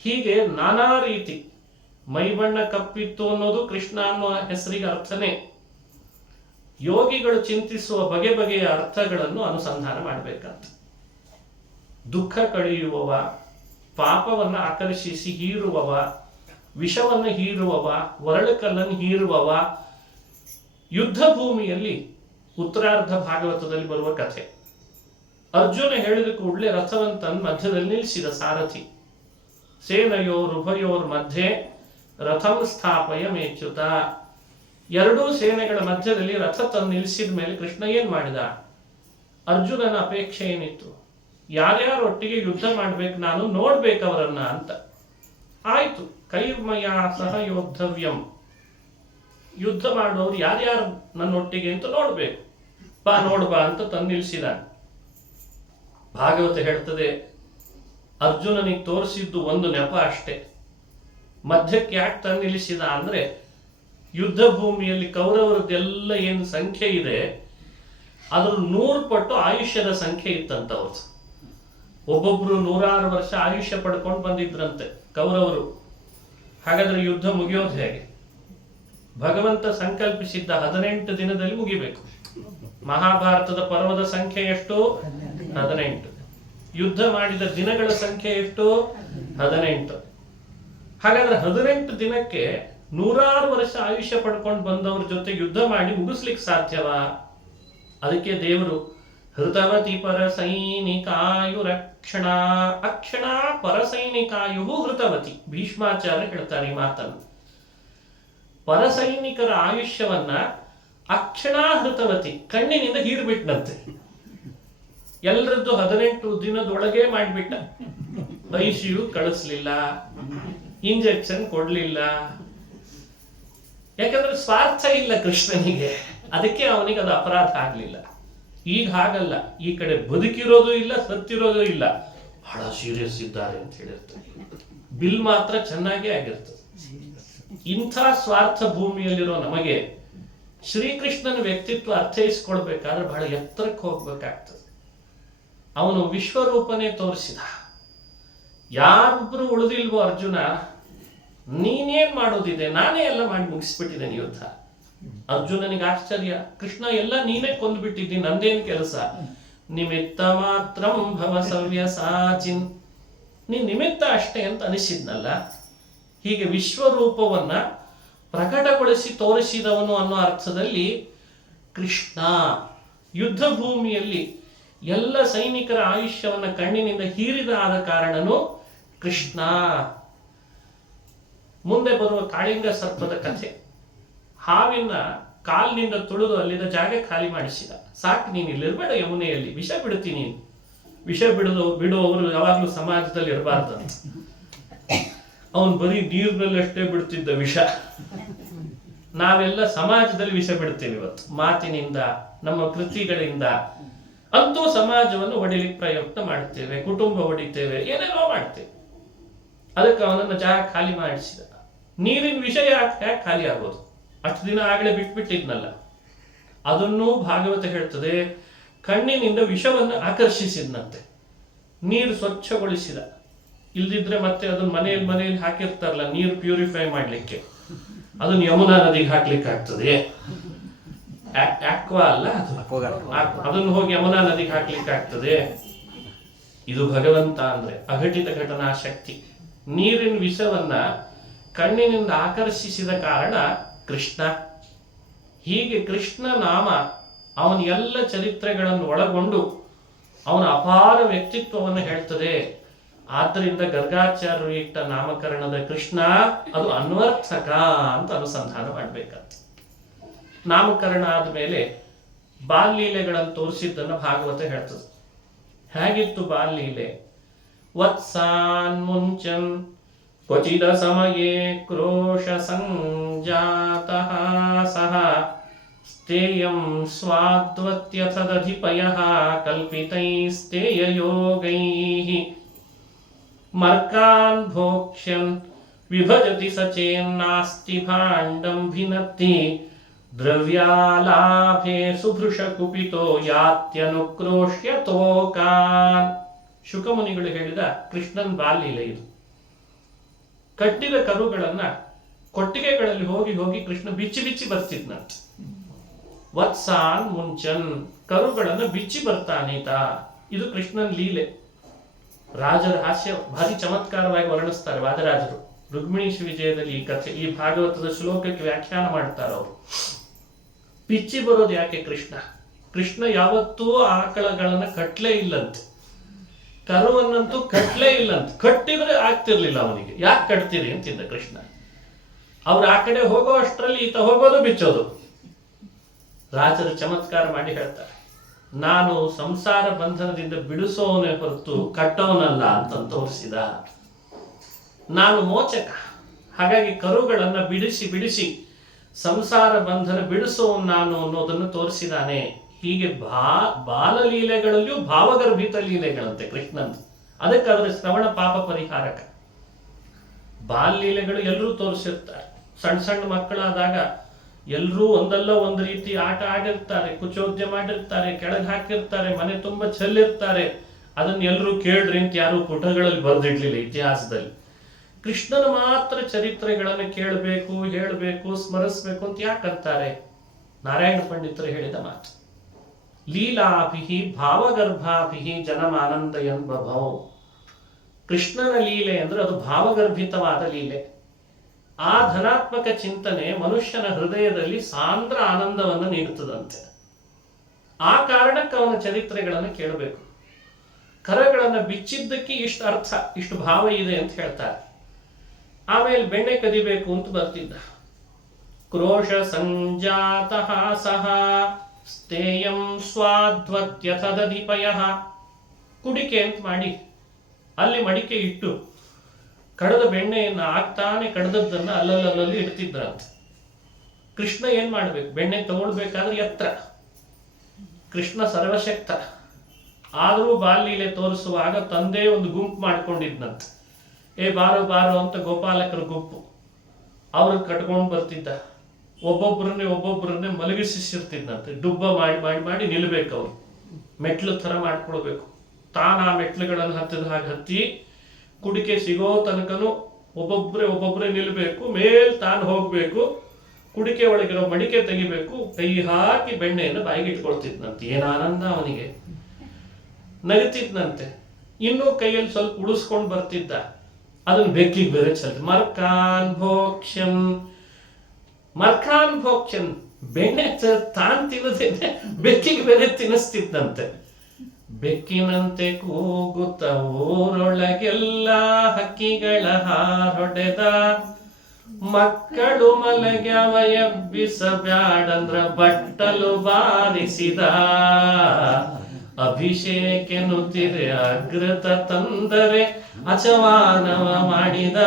ಹೀಗೆ ನಾನಾ ರೀತಿ. ಮೈಬಣ್ಣ ಕಪ್ಪಿತ್ತು ಅನ್ನೋದು ಕೃಷ್ಣ ಅನ್ನೋ ಹೆಸರಿಗೆ ಅರ್ಥನೇ. ಯೋಗಿಗಳು ಚಿಂತಿಸುವ ಬಗೆ ಬಗೆಯ ಅರ್ಥಗಳನ್ನು ಅನುಸಂಧಾನ ಮಾಡಬೇಕಂತ. ದುಃಖ ಕಳೆಯುವವ, ಪಾಪವನ್ನು ಆಕರ್ಷಿಸಿ ಹೀರುವವ, ವಿಷವನ್ನು ಹೀರುವವ, ಒರಳುಕಲ್ಲನ್ನು ಹೀರುವವ, ಯುದ್ಧ ಭೂಮಿಯಲ್ಲಿ ಉತ್ತರಾರ್ಧ ಭಾಗವತದಲ್ಲಿ ಬರುವ ಕಥೆ. ಅರ್ಜುನ ಹೇಳಿದ ಕೂಡಲೇ ರಥವನ್ನು ತನ್ನ ಮಧ್ಯದಲ್ಲಿ ನಿಲ್ಲಿಸಿದ ಸಾರಥಿ. ಸೇನೆಯೋರುಭಯೋರ್ ಮಧ್ಯೆ ರಥಂ ಸ್ಥಾಪಯ ಮೇಚ್ಯುತ. ಎರಡೂ ಸೇನೆಗಳ ಮಧ್ಯದಲ್ಲಿ ರಥ ತಂದು ನಿಲ್ಲಿಸಿದ ಮೇಲೆ ಕೃಷ್ಣ ಏನ್ ಮಾಡಿದ? ಅರ್ಜುನನ ಅಪೇಕ್ಷೆ ಏನಿತ್ತು? ಯಾರ್ಯಾರೊಟ್ಟಿಗೆ ಯುದ್ಧ ಮಾಡ್ಬೇಕು, ನಾನು ನೋಡ್ಬೇಕವರನ್ನ ಅಂತ. ಆಯ್ತು, ಕೈರ್ಮಯ ಸಹ ಯೋದ್ಧವ್ಯಂ, ಯುದ್ಧ ಮಾಡುವವರು ಯಾರ್ಯಾರು ನನ್ನೊಟ್ಟಿಗೆ ಅಂತ ನೋಡ್ಬೇಕು, ಬಾ ನೋಡ್ಬಾ ಅಂತ ತಂದು ನಿಲ್ಲಿಸಿದ. ಭಾಗವತ ಹೇಳ್ತದೆ, ಅರ್ಜುನನಿಗೆ ತೋರಿಸಿದ್ದು ಒಂದು ನೆಪ ಅಷ್ಟೇ. ಮಧ್ಯಕ್ಕೆ ಯಾಕೆ ತಂದು ನಿಲ್ಲಿಸಿದ ಅಂದ್ರೆ, ಯುದ್ಧ ಭೂಮಿಯಲ್ಲಿ ಕೌರವರದ್ದೆಲ್ಲ ಏನು ಸಂಖ್ಯೆ ಇದೆ ಅದ್ರ 100 ಪಟ್ಟು ಆಯುಷ್ಯದ ಸಂಖ್ಯೆ ಇತ್ತಂತವ್ರು. ಒಬ್ಬೊಬ್ರು 106 ವರ್ಷ ಆಯುಷ್ಯ ಪಡ್ಕೊಂಡು ಬಂದಿದ್ರಂತೆ ಕೌರವರು. ಹಾಗಾದ್ರೆ ಯುದ್ಧ ಮುಗಿಯೋದು ಹೇಗೆ? ಭಗವಂತ ಸಂಕಲ್ಪಿಸಿದ್ದ 18 ದಿನದಲ್ಲಿ ಮುಗಿಬೇಕು. ಮಹಾಭಾರತದ ಪರ್ವದ ಸಂಖ್ಯೆ ಎಷ್ಟು? 18. ಯುದ್ಧ ಮಾಡಿದ ದಿನಗಳ ಸಂಖ್ಯೆ ಎಷ್ಟು? 18. ಹಾಗಾದ್ರೆ 18 ದಿನಕ್ಕೆ 106 ವರ್ಷ ಆಯುಷ್ಯ ಪಡ್ಕೊಂಡು ಬಂದವ್ರ ಜೊತೆ ಯುದ್ಧ ಮಾಡಿ ಮುಗಿಸ್ಲಿಕ್ಕೆ ಸಾಧ್ಯವಾ? ಅದಕ್ಕೆ ದೇವರು ಹೃತವತಿ ಪರಸೈನಿಕಾಯು ರಕ್ಷಣ ಅಕ್ಷಣ ಪರಸೈನಿಕಾಯು ಹೃತವತಿ. ಭೀಷ್ಮಾಚಾರ್ಯ ಹೇಳ್ತಾರೆ ಈ ಮಾತನ್ನು. ಪರಸೈನಿಕರ ಆಯುಷ್ಯವನ್ನ ಅಕ್ಷಣ ಹೃತವತಿ, ಕಣ್ಣಿನಿಂದ ಹೀರ್ಬಿಟ್ನಂತೆ. ಎಲ್ಲರದ್ದು 18 ದಿನದೊಳಗೆ ಮಾಡಿಬಿಟ್ಟ. ಐಸಿಯು ಕಳಿಸ್ಲಿಲ್ಲ, ಇಂಜೆಕ್ಷನ್ ಕೊಡ್ಲಿಲ್ಲ. ಯಾಕಂದ್ರೆ ಸ್ವಾರ್ಥ ಇಲ್ಲ ಕೃಷ್ಣನಿಗೆ, ಅದಕ್ಕೆ ಅವನಿಗೆ ಅದು ಅಪರಾಧ ಆಗ್ಲಿಲ್ಲ. ಈಗ ಹಾಗಲ್ಲ, ಈ ಕಡೆ ಬದುಕಿರೋದು ಇಲ್ಲ, ಸತ್ತಿರೋದು ಇಲ್ಲ, ಬಹಳ ಸೀರಿಯಸ್ ಇದ್ದಾರೆ ಅಂತ ಹೇಳಿರ್ತಾರೆ. ಬಿಲ್ ಮಾತ್ರ ಚೆನ್ನಾಗೇ ಆಗಿರ್ತದೆ. ಇಂಥ ಸ್ವಾರ್ಥ ಭೂಮಿಯಲ್ಲಿರೋ ನಮಗೆ ಶ್ರೀಕೃಷ್ಣನ ವ್ಯಕ್ತಿತ್ವ ಅರ್ಥೈಸ್ಕೊಳ್ಬೇಕಾದ್ರೆ ಬಹಳ ಎತ್ತರಕ್ಕೆ ಹೋಗ್ಬೇಕಾಗ್ತದೆ. ಅವನು ವಿಶ್ವರೂಪನೇ ತೋರಿಸಿದ. ಯಾರೊಬ್ರು ಉಳಿದಿಲ್ವೋ ಅರ್ಜುನ, ನೀನೇನ್ ಮಾಡೋದಿದೆ, ನಾನೇ ಎಲ್ಲ ಮಾಡಿ ಮುಗಿಸ್ಬಿಟ್ಟಿದ್ದೇನೆ ಯುದ್ಧ. ಅರ್ಜುನನಿಗೆ ಆಶ್ಚರ್ಯ, ಕೃಷ್ಣ ಎಲ್ಲ ನೀನೇ ಕೊಂದ್ಬಿಟ್ಟಿದ್ದೀನಿ, ನಂದೇನ್ ಕೆಲಸ? ನಿಮಿತ್ತ ಮಾತ್ರಂ ಭವ ಸವ್ಯಸಾಚಿನ್, ನೀನ್ ನಿಮಿತ್ತ ಅಷ್ಟೇ ಅಂತ ಅನಿಸಿದ್ನಲ್ಲ. ಹೀಗೆ ವಿಶ್ವರೂಪವನ್ನ ಪ್ರಕಟಗೊಳಿಸಿ ತೋರಿಸಿದವನು ಅನ್ನೋ ಅರ್ಥದಲ್ಲಿ ಕೃಷ್ಣ. ಯುದ್ಧ ಭೂಮಿಯಲ್ಲಿ ಎಲ್ಲ ಸೈನಿಕರ ಆಯುಷ್ಯವನ್ನ ಕಣ್ಣಿನಿಂದ ಹೀರಿದ ಆದ ಕಾರಣನು ಕೃಷ್ಣ. ಮುಂದೆ ಬರುವ ಕಾಳಿಂಗ ಸರ್ಪದ ಕಥೆ. ಹಾವಿನ ಕಾಲಿನಿಂದ ತುಳಿದು ಅಲ್ಲಿನ ಜಾಗ ಖಾಲಿ ಮಾಡಿಸಿದ. ಸಾಕು, ನೀನು ಇಲ್ಲಿರ್ಬೇಡ, ಯಮುನೆಯಲ್ಲಿ ವಿಷ ಬಿಡ್ತೀನಿ. ವಿಷ ಬಿಡುವವರು ಯಾವಾಗಲೂ ಸಮಾಜದಲ್ಲಿ ಇರಬಾರ್ದಂತ. ಅವನು ಬರೀ ನೀರಿನಲ್ಲಷ್ಟೇ ಬಿಡ್ತಿದ್ದ ವಿಷ. ನಾವೆಲ್ಲ ಸಮಾಜದಲ್ಲಿ ವಿಷ ಬಿಡ್ತೇವೆ ಇವತ್ತು, ಮಾತಿನಿಂದ, ನಮ್ಮ ಕೃತಿಗಳಿಂದ. ಅಂತೂ ಸಮಾಜವನ್ನು ಹೊಡಿಲಿಕ್ಕೆ ಪ್ರಯತ್ನ ಮಾಡ್ತೇವೆ, ಕುಟುಂಬ ಹೊಡಿತೇವೆ, ಏನೇನೋ ಮಾಡ್ತೇವೆ. ಅದಕ್ಕೆ ಅವನನ್ನು ಜಾಗ ಖಾಲಿ ಮಾಡಿಸಿದ. ನೀರಿನ ವಿಷಯ ಯಾಕೆ ಖಾಲಿ ಆಗೋದು? ಅಷ್ಟು ದಿನ ಆಗಲೇ ಬಿಟ್ಬಿಟ್ಟಿದ್ನಲ್ಲ. ಅದನ್ನೂ ಭಾಗವತ ಹೇಳ್ತದೆ, ಕಣ್ಣಿನಿಂದ ವಿಷವನ್ನು ಆಕರ್ಷಿಸಿದ್ನಂತೆ. ನೀರು ಸ್ವಚ್ಛಗೊಳಿಸಿದ. ಇಲ್ದಿದ್ರೆ ಮತ್ತೆ ಅದನ್ನ ಮನೆಯಲ್ಲಿ ಹಾಕಿರ್ತಾರಲ್ಲ ನೀರು ಪ್ಯೂರಿಫೈ ಮಾಡ್ಲಿಕ್ಕೆ, ಅದನ್ನ ಯಮುನಾ ನದಿಗೆ ಹಾಕ್ಲಿಕ್ಕೆ ಆಗ್ತದೆ. ಆಕ್ವಾ ಅಲ್ಲ ಅದು, ಅದನ್ನು ಹೋಗಿ ಯಮುನಾ ನದಿಗೆ ಹಾಕ್ಲಿಕ್ಕೆ ಆಗ್ತದೆ. ಇದು ಭಗವಂತ ಅಂದ್ರೆ ಅಘಟಿತ ಘಟನಾ ಶಕ್ತಿ. ನೀರಿನ ವಿಷವನ್ನ ಕಣ್ಣಿನಿಂದ ಆಕರ್ಷಿಸಿದ ಕಾರಣ ಕೃಷ್ಣ. ಹೀಗೆ ಕೃಷ್ಣ ನಾಮ ಅವನ ಎಲ್ಲ ಚರಿತ್ರೆಗಳನ್ನು ಒಳಗೊಂಡು ಅವನ ಅಪಾರ ವ್ಯಕ್ತಿತ್ವವನ್ನು ಹೇಳ್ತದೆ. ಆದ್ದರಿಂದ ಗರ್ಗಾಚಾರ್ಯರು ಇಟ್ಟ ನಾಮಕರಣದ ಕೃಷ್ಣ ಅದು ಅನ್ವರ್ಥಕ ಅಂತ ಅನುಸಂಧಾನ ಮಾಡ್ಬೇಕಂತ. ನಾಮಕರಣ ಆದ್ಮೇಲೆ ಬಾಲ್ಯಲೀಲೆಗಳನ್ನು ತೋರಿಸಿದ್ದನ್ನು ಭಾಗವತ ಹೇಳ್ತದೆ. ಹೇಗಿತ್ತು ಬಾಲ್ಯಲೀಲೆ? ವತ್ಸಾನ್ ಮುಂಚನ್ ಕ್ವಚಿದ ಸಮಯೇ ಕ್ರೋಶ ಸಂಜಾತಃ ಸಹ ಸ್ಥೇಯಂ ಸ್ವಾದ್ವತ್ಯಥದಧಿಪಯಃ ಕಲ್ಪಿತೈಸ್ತೇಯ ಯೋಗೈಃ ಮರ್ಕಾನ್ ಭೋಕ್ಷ್ಯನ್ ವಿಭಜತಿ ಸಚೇನ್ನಾಸ್ತಿ ಭಾಂಡಂ ಭಿನತ್ತಿ ದ್ರವ್ಯಾಲಾಭೆ ಸುಭೃಶ ಕುಪಿತೋ ಯಾತ್ಯನುಕ್ರೋಶ್ಯ ತೋಕಾನ್. ಶುಕಮುನಿಗಳು ಹೇಳಿದ ಕೃಷ್ಣನ್ ಬಾಲ್ಯಲೀಲೆ ಇದು. ಕಟ್ಟಿದ ಕರುಗಳನ್ನ ಕೊಟ್ಟಿಗೆಗಳಲ್ಲಿ ಹೋಗಿ ಹೋಗಿ ಕೃಷ್ಣ ಬಿಚ್ಚಿ ಬಿಚ್ಚಿ ಬರ್ತಿದ್ನಂತೆ. ವತ್ಸಾನ್ ಮುಂಚನ್, ಕರುಗಳನ್ನು ಬಿಚ್ಚಿ ಬರ್ತಾನೀತ. ಇದು ಕೃಷ್ಣನ್ ಲೀಲೆ. ರಾಜರ ಹಾಸ್ಯ ಭಾರಿ ಚಮತ್ಕಾರವಾಗಿ ವರ್ಣಿಸ್ತಾರೆ ವಾದರಾಜರು. ರುಕ್ಮಿಣೀಶ ವಿಜಯದಲ್ಲಿ ಈ ಕಥೆ, ಈ ಭಾಗವತದ ಶ್ಲೋಕಕ್ಕೆ ವ್ಯಾಖ್ಯಾನ ಮಾಡ್ತಾರೆ ಅವರು. ಬಿಚ್ಚಿ ಬರೋದು ಯಾಕೆ ಕೃಷ್ಣ? ಕೃಷ್ಣ ಯಾವತ್ತೂ ಆಕಳಗಳನ್ನ ಕಟ್ಲೇ ಇಲ್ಲಂತೆ, ಕರುವನ್ನಂತೂ ಕಟ್ಲೇ ಇಲ್ಲಂತೆ. ಕಟ್ಟಿದ್ರೆ ಆಗ್ತಿರ್ಲಿಲ್ಲ ಅವನಿಗೆ. ಯಾಕೆ ಕಟ್ತೀರಿ ಅಂತಿದ್ದ ಕೃಷ್ಣ. ಅವ್ರು ಆ ಕಡೆ ಹೋಗೋ ಅಷ್ಟರಲ್ಲಿ ಈತ ಹೋಗೋದು ಬಿಚ್ಚೋದು. ರಾಜರು ಚಮತ್ಕಾರ ಮಾಡಿ ಹೇಳ್ತಾರೆ, ನಾನು ಸಂಸಾರ ಬಂಧನದಿಂದ ಬಿಡಿಸೋವನೇ ಹೊರತು ಕಟ್ಟೋನಲ್ಲ ಅಂತ ತೋರಿಸಿದ. ನಾನು ಮೋಚಕ, ಹಾಗಾಗಿ ಕರುಗಳನ್ನ ಬಿಡಿಸಿ ಬಿಡಿಸಿ ಸಂಸಾರ ಬಂಧನ ಬಿಡಿಸೋನು ನಾನು ಅನ್ನೋದನ್ನು ತೋರಿಸಿದಾನೆ. ಹೀಗೆ ಬಾಲಲೀಲೆಗಳಲ್ಲಿಯೂ ಭಾವಗರ್ಭಿತ ಲೀಲೆಗಳಂತೆ ಕೃಷ್ಣನ್. ಅದಕ್ಕಾದ್ರೆ ಶ್ರವಣ ಪಾಪ ಪರಿಹಾರಕ. ಬಾಲ್ಯಲೀಲೆಗಳು ಎಲ್ಲರೂ ತೋರಿಸಿರ್ತಾರೆ. ಸಣ್ಣ ಸಣ್ಣ ಮಕ್ಕಳಾದಾಗ ಎಲ್ಲರೂ ಒಂದಲ್ಲ ಒಂದು ರೀತಿ ಆಟ ಆಡಿರ್ತಾರೆ, ಕುಚೋದ್ಯ ಮಾಡಿರ್ತಾರೆ, ಕೆಳಗೆ ಹಾಕಿರ್ತಾರೆ, ಮನೆ ತುಂಬ ಚೆಲ್ಲಿರ್ತಾರೆ. ಅದನ್ನ ಎಲ್ಲರೂ ಕೇಳ್ರಿ ಅಂತ ಯಾರು ಪುಟಗಳಲ್ಲಿ ಬರೆದಿಡ್ಲಿಲ್ಲ ಇತಿಹಾಸದಲ್ಲಿ. ಕೃಷ್ಣನ ಮಾತ್ರ ಚರಿತ್ರೆಗಳನ್ನು ಕೇಳಬೇಕು, ಹೇಳಬೇಕು, ಸ್ಮರಿಸ್ಬೇಕು ಅಂತ ಯಾಕಂತಾರೆ? ನಾರಾಯಣ ಪಂಡಿತರು ಹೇಳಿದ ಮಾತು. ಲೀಲಾಭಿಹಿ ಭಾವಗರ್ಭಾಭಿಹಿ ಜನಮಾನಂದಯನ್ ಬಭೌ. ಕೃಷ್ಣನ ಲೀಲೆ ಅಂದ್ರೆ ಅದು ಭಾವಗರ್ಭಿತವಾದ ಲೀಲೆ. ಆ ಧನಾತ್ಮಕ ಚಿಂತನೆ ಮನುಷ್ಯನ ಹೃದಯದಲ್ಲಿ ಸಾಂದ್ರ ಆನಂದವನ್ನು ನೀಡುತ್ತದಂತೆ. ಆ ಕಾರಣಕ್ಕೆ ಅವನ ಚರಿತ್ರೆಗಳನ್ನು ಕೇಳಬೇಕು. ಕರಗಳನ್ನು ಬಿಚ್ಚಿದ್ದಕ್ಕೆ ಇಷ್ಟು ಅರ್ಥ, ಇಷ್ಟು ಭಾವ ಇದೆ ಅಂತ ಹೇಳ್ತಾರೆ. ಆಮೇಲೆ ಬೆಣ್ಣೆ ಕದಿಬೇಕು ಅಂತ ಬರ್ತಿದ್ದ. ಕ್ರೋಶ ಸಂಜಾತಃ ಸಹ ಸ್ಥೇಯಂ ಸ್ವಾಧ್ವತ್ಯಥದಧಿಪಯ. ಕುಡಿಕೆ ಅಂತ ಮಾಡಿ ಅಲ್ಲಿ ಮಡಿಕೆ ಇಟ್ಟು ಕಡದ ಬೆಣ್ಣೆಯನ್ನು ಆಗ್ತಾನೆ ಕಡದದ್ದನ್ನು ಅಲ್ಲಲ್ಲಿ ಇಡ್ತಿದ್ರಂತೆ. ಕೃಷ್ಣ ಏನ್ ಮಾಡ್ಬೇಕು? ಬೆಣ್ಣೆ ತಗೊಳ್ಬೇಕಾದ್ರೆ ಎತ್ತರ. ಕೃಷ್ಣ ಸರ್ವಶಕ್ತ. ಆದರೂ ಬಾಲ್ಯಲೀಲೆ ತೋರಿಸುವಾಗ ತಂದೆ ಒಂದು ಗುಂಪು ಮಾಡ್ಕೊಂಡಿದ್ನಂತೆ. ಬಾರೋ ಬಾರೋ ಅಂತ ಗೋಪಾಲಕರ ಗುಂಪು. ಅವ್ರಿಗೆ ಕಟ್ಕೊಂಡು ಬರ್ತಿದ್ದ. ಒಬ್ಬೊಬ್ಬರನ್ನೇ ಮಲಗಿಸಿರ್ತಿದ್ನಂತೆ. ಡುಬ್ಬ ಮಾಡಿ ಮಾಡಿ ಮಾಡಿ ನಿಲ್ಬೇಕು. ಅವ್ರು ಮೆಟ್ಲು ಥರ ಮಾಡ್ಕೊಳ್ಬೇಕು. ತಾನು ಆ ಮೆಟ್ಲುಗಳನ್ನು ಹತ್ತಿದ ಹಾಗೆ ಹತ್ತಿ ಕುಡಿಕೆ ಸಿಗೋ ತನಕನು ಒಬ್ಬೊಬ್ಬರೇ ನಿಲ್ಬೇಕು. ಮೇಲ್ ತಾನು ಹೋಗ್ಬೇಕು. ಕುಡಿಕೆ ಒಳಗಿರೋ ಮಡಿಕೆ ತೆಗಿಬೇಕು. ಕೈ ಹಾಕಿ ಬೆಣ್ಣೆಯನ್ನು ಬಾಯಿಗೆ ಇಟ್ಕೊಳ್ತಿದ್ನಂತೆ. ಏನ್ ಆನಂದ ಅವನಿಗೆ! ನಗುತ್ತಿದ್ನಂತೆ. ಇನ್ನೂ ಕೈಯಲ್ಲಿ ಸ್ವಲ್ಪ ಉಳಿಸ್ಕೊಂಡು ಬರ್ತಿದ್ದ. ಅದನ್ನ ಬೆಕ್ಕಿಗೆ ಬೇರೆ ಚಲ್ತಿ ಮರ್ಕಾನ್ ಭೋಕ್ಷನ್ ಬೆಣ್ಣೆ ತಾನ್ ತಿನ್ನದೇನೆ ಬೆಕ್ಕಿಗೆ ಬೇರೆ ತಿನ್ನಿಸ್ತಿದ್ದಂತೆ. ಬೆಕ್ಕಿನಂತೆ ಕೂಗುತ್ತ ಊರೊಳಗೆಲ್ಲ ಹಕ್ಕಿಗಳ ಹಾರೊಡೆದ. ಮಕ್ಕಳು ಮಲಗ್ಯಾವ ಎಬ್ಬಿಸಬ್ಯಾಡಂದ್ರ ಬಟ್ಟಲು ಬಾರಿಸಿದ. ಅಭಿಷೇಕೆನುತ್ತಿರೆ ಅಗ್ರತ ತಂದರೆ ಅಚವಾನವ ಮಾಡಿದ.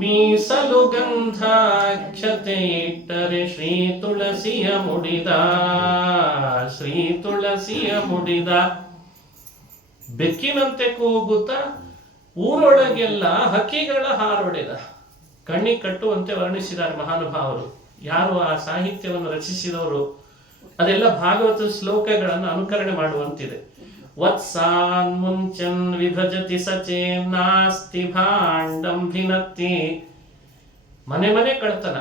ಮೀಸಲು ಗಂಧಾಕ್ಷತೆ ಇಟ್ಟರೆ ಶ್ರೀ ತುಳಸಿಯ ಮುಡಿದ. ಬೆಕ್ಕಿನಂತೆ ಕೂಗುತ್ತ ಊರೊಳಗೆಲ್ಲ ಹಕ್ಕಿಗಳ ಹಾರೊಡೆದ. ಕಣ್ಣಿಗೆ ಕಟ್ಟುವಂತೆ ವರ್ಣಿಸಿದ್ದಾರೆ ಮಹಾನುಭಾವರು. ಯಾರು ಆ ಸಾಹಿತ್ಯವನ್ನು ರಚಿಸಿದವರು ಅದೆಲ್ಲ ಭಾಗವತ ಶ್ಲೋಕಗಳನ್ನು ಅನುಕರಣೆ ಮಾಡುವಂತಿದೆ. ವತ್ಸಾನ್ ಮುಂಚನ್ ವಿಭಜತಿ ಸಚೇ ನಾಸ್ತಿ ಭಾಂಡಂ ಭಿನ್ನತ್ತಿ. ಮನೆ ಕಳ್ತನ.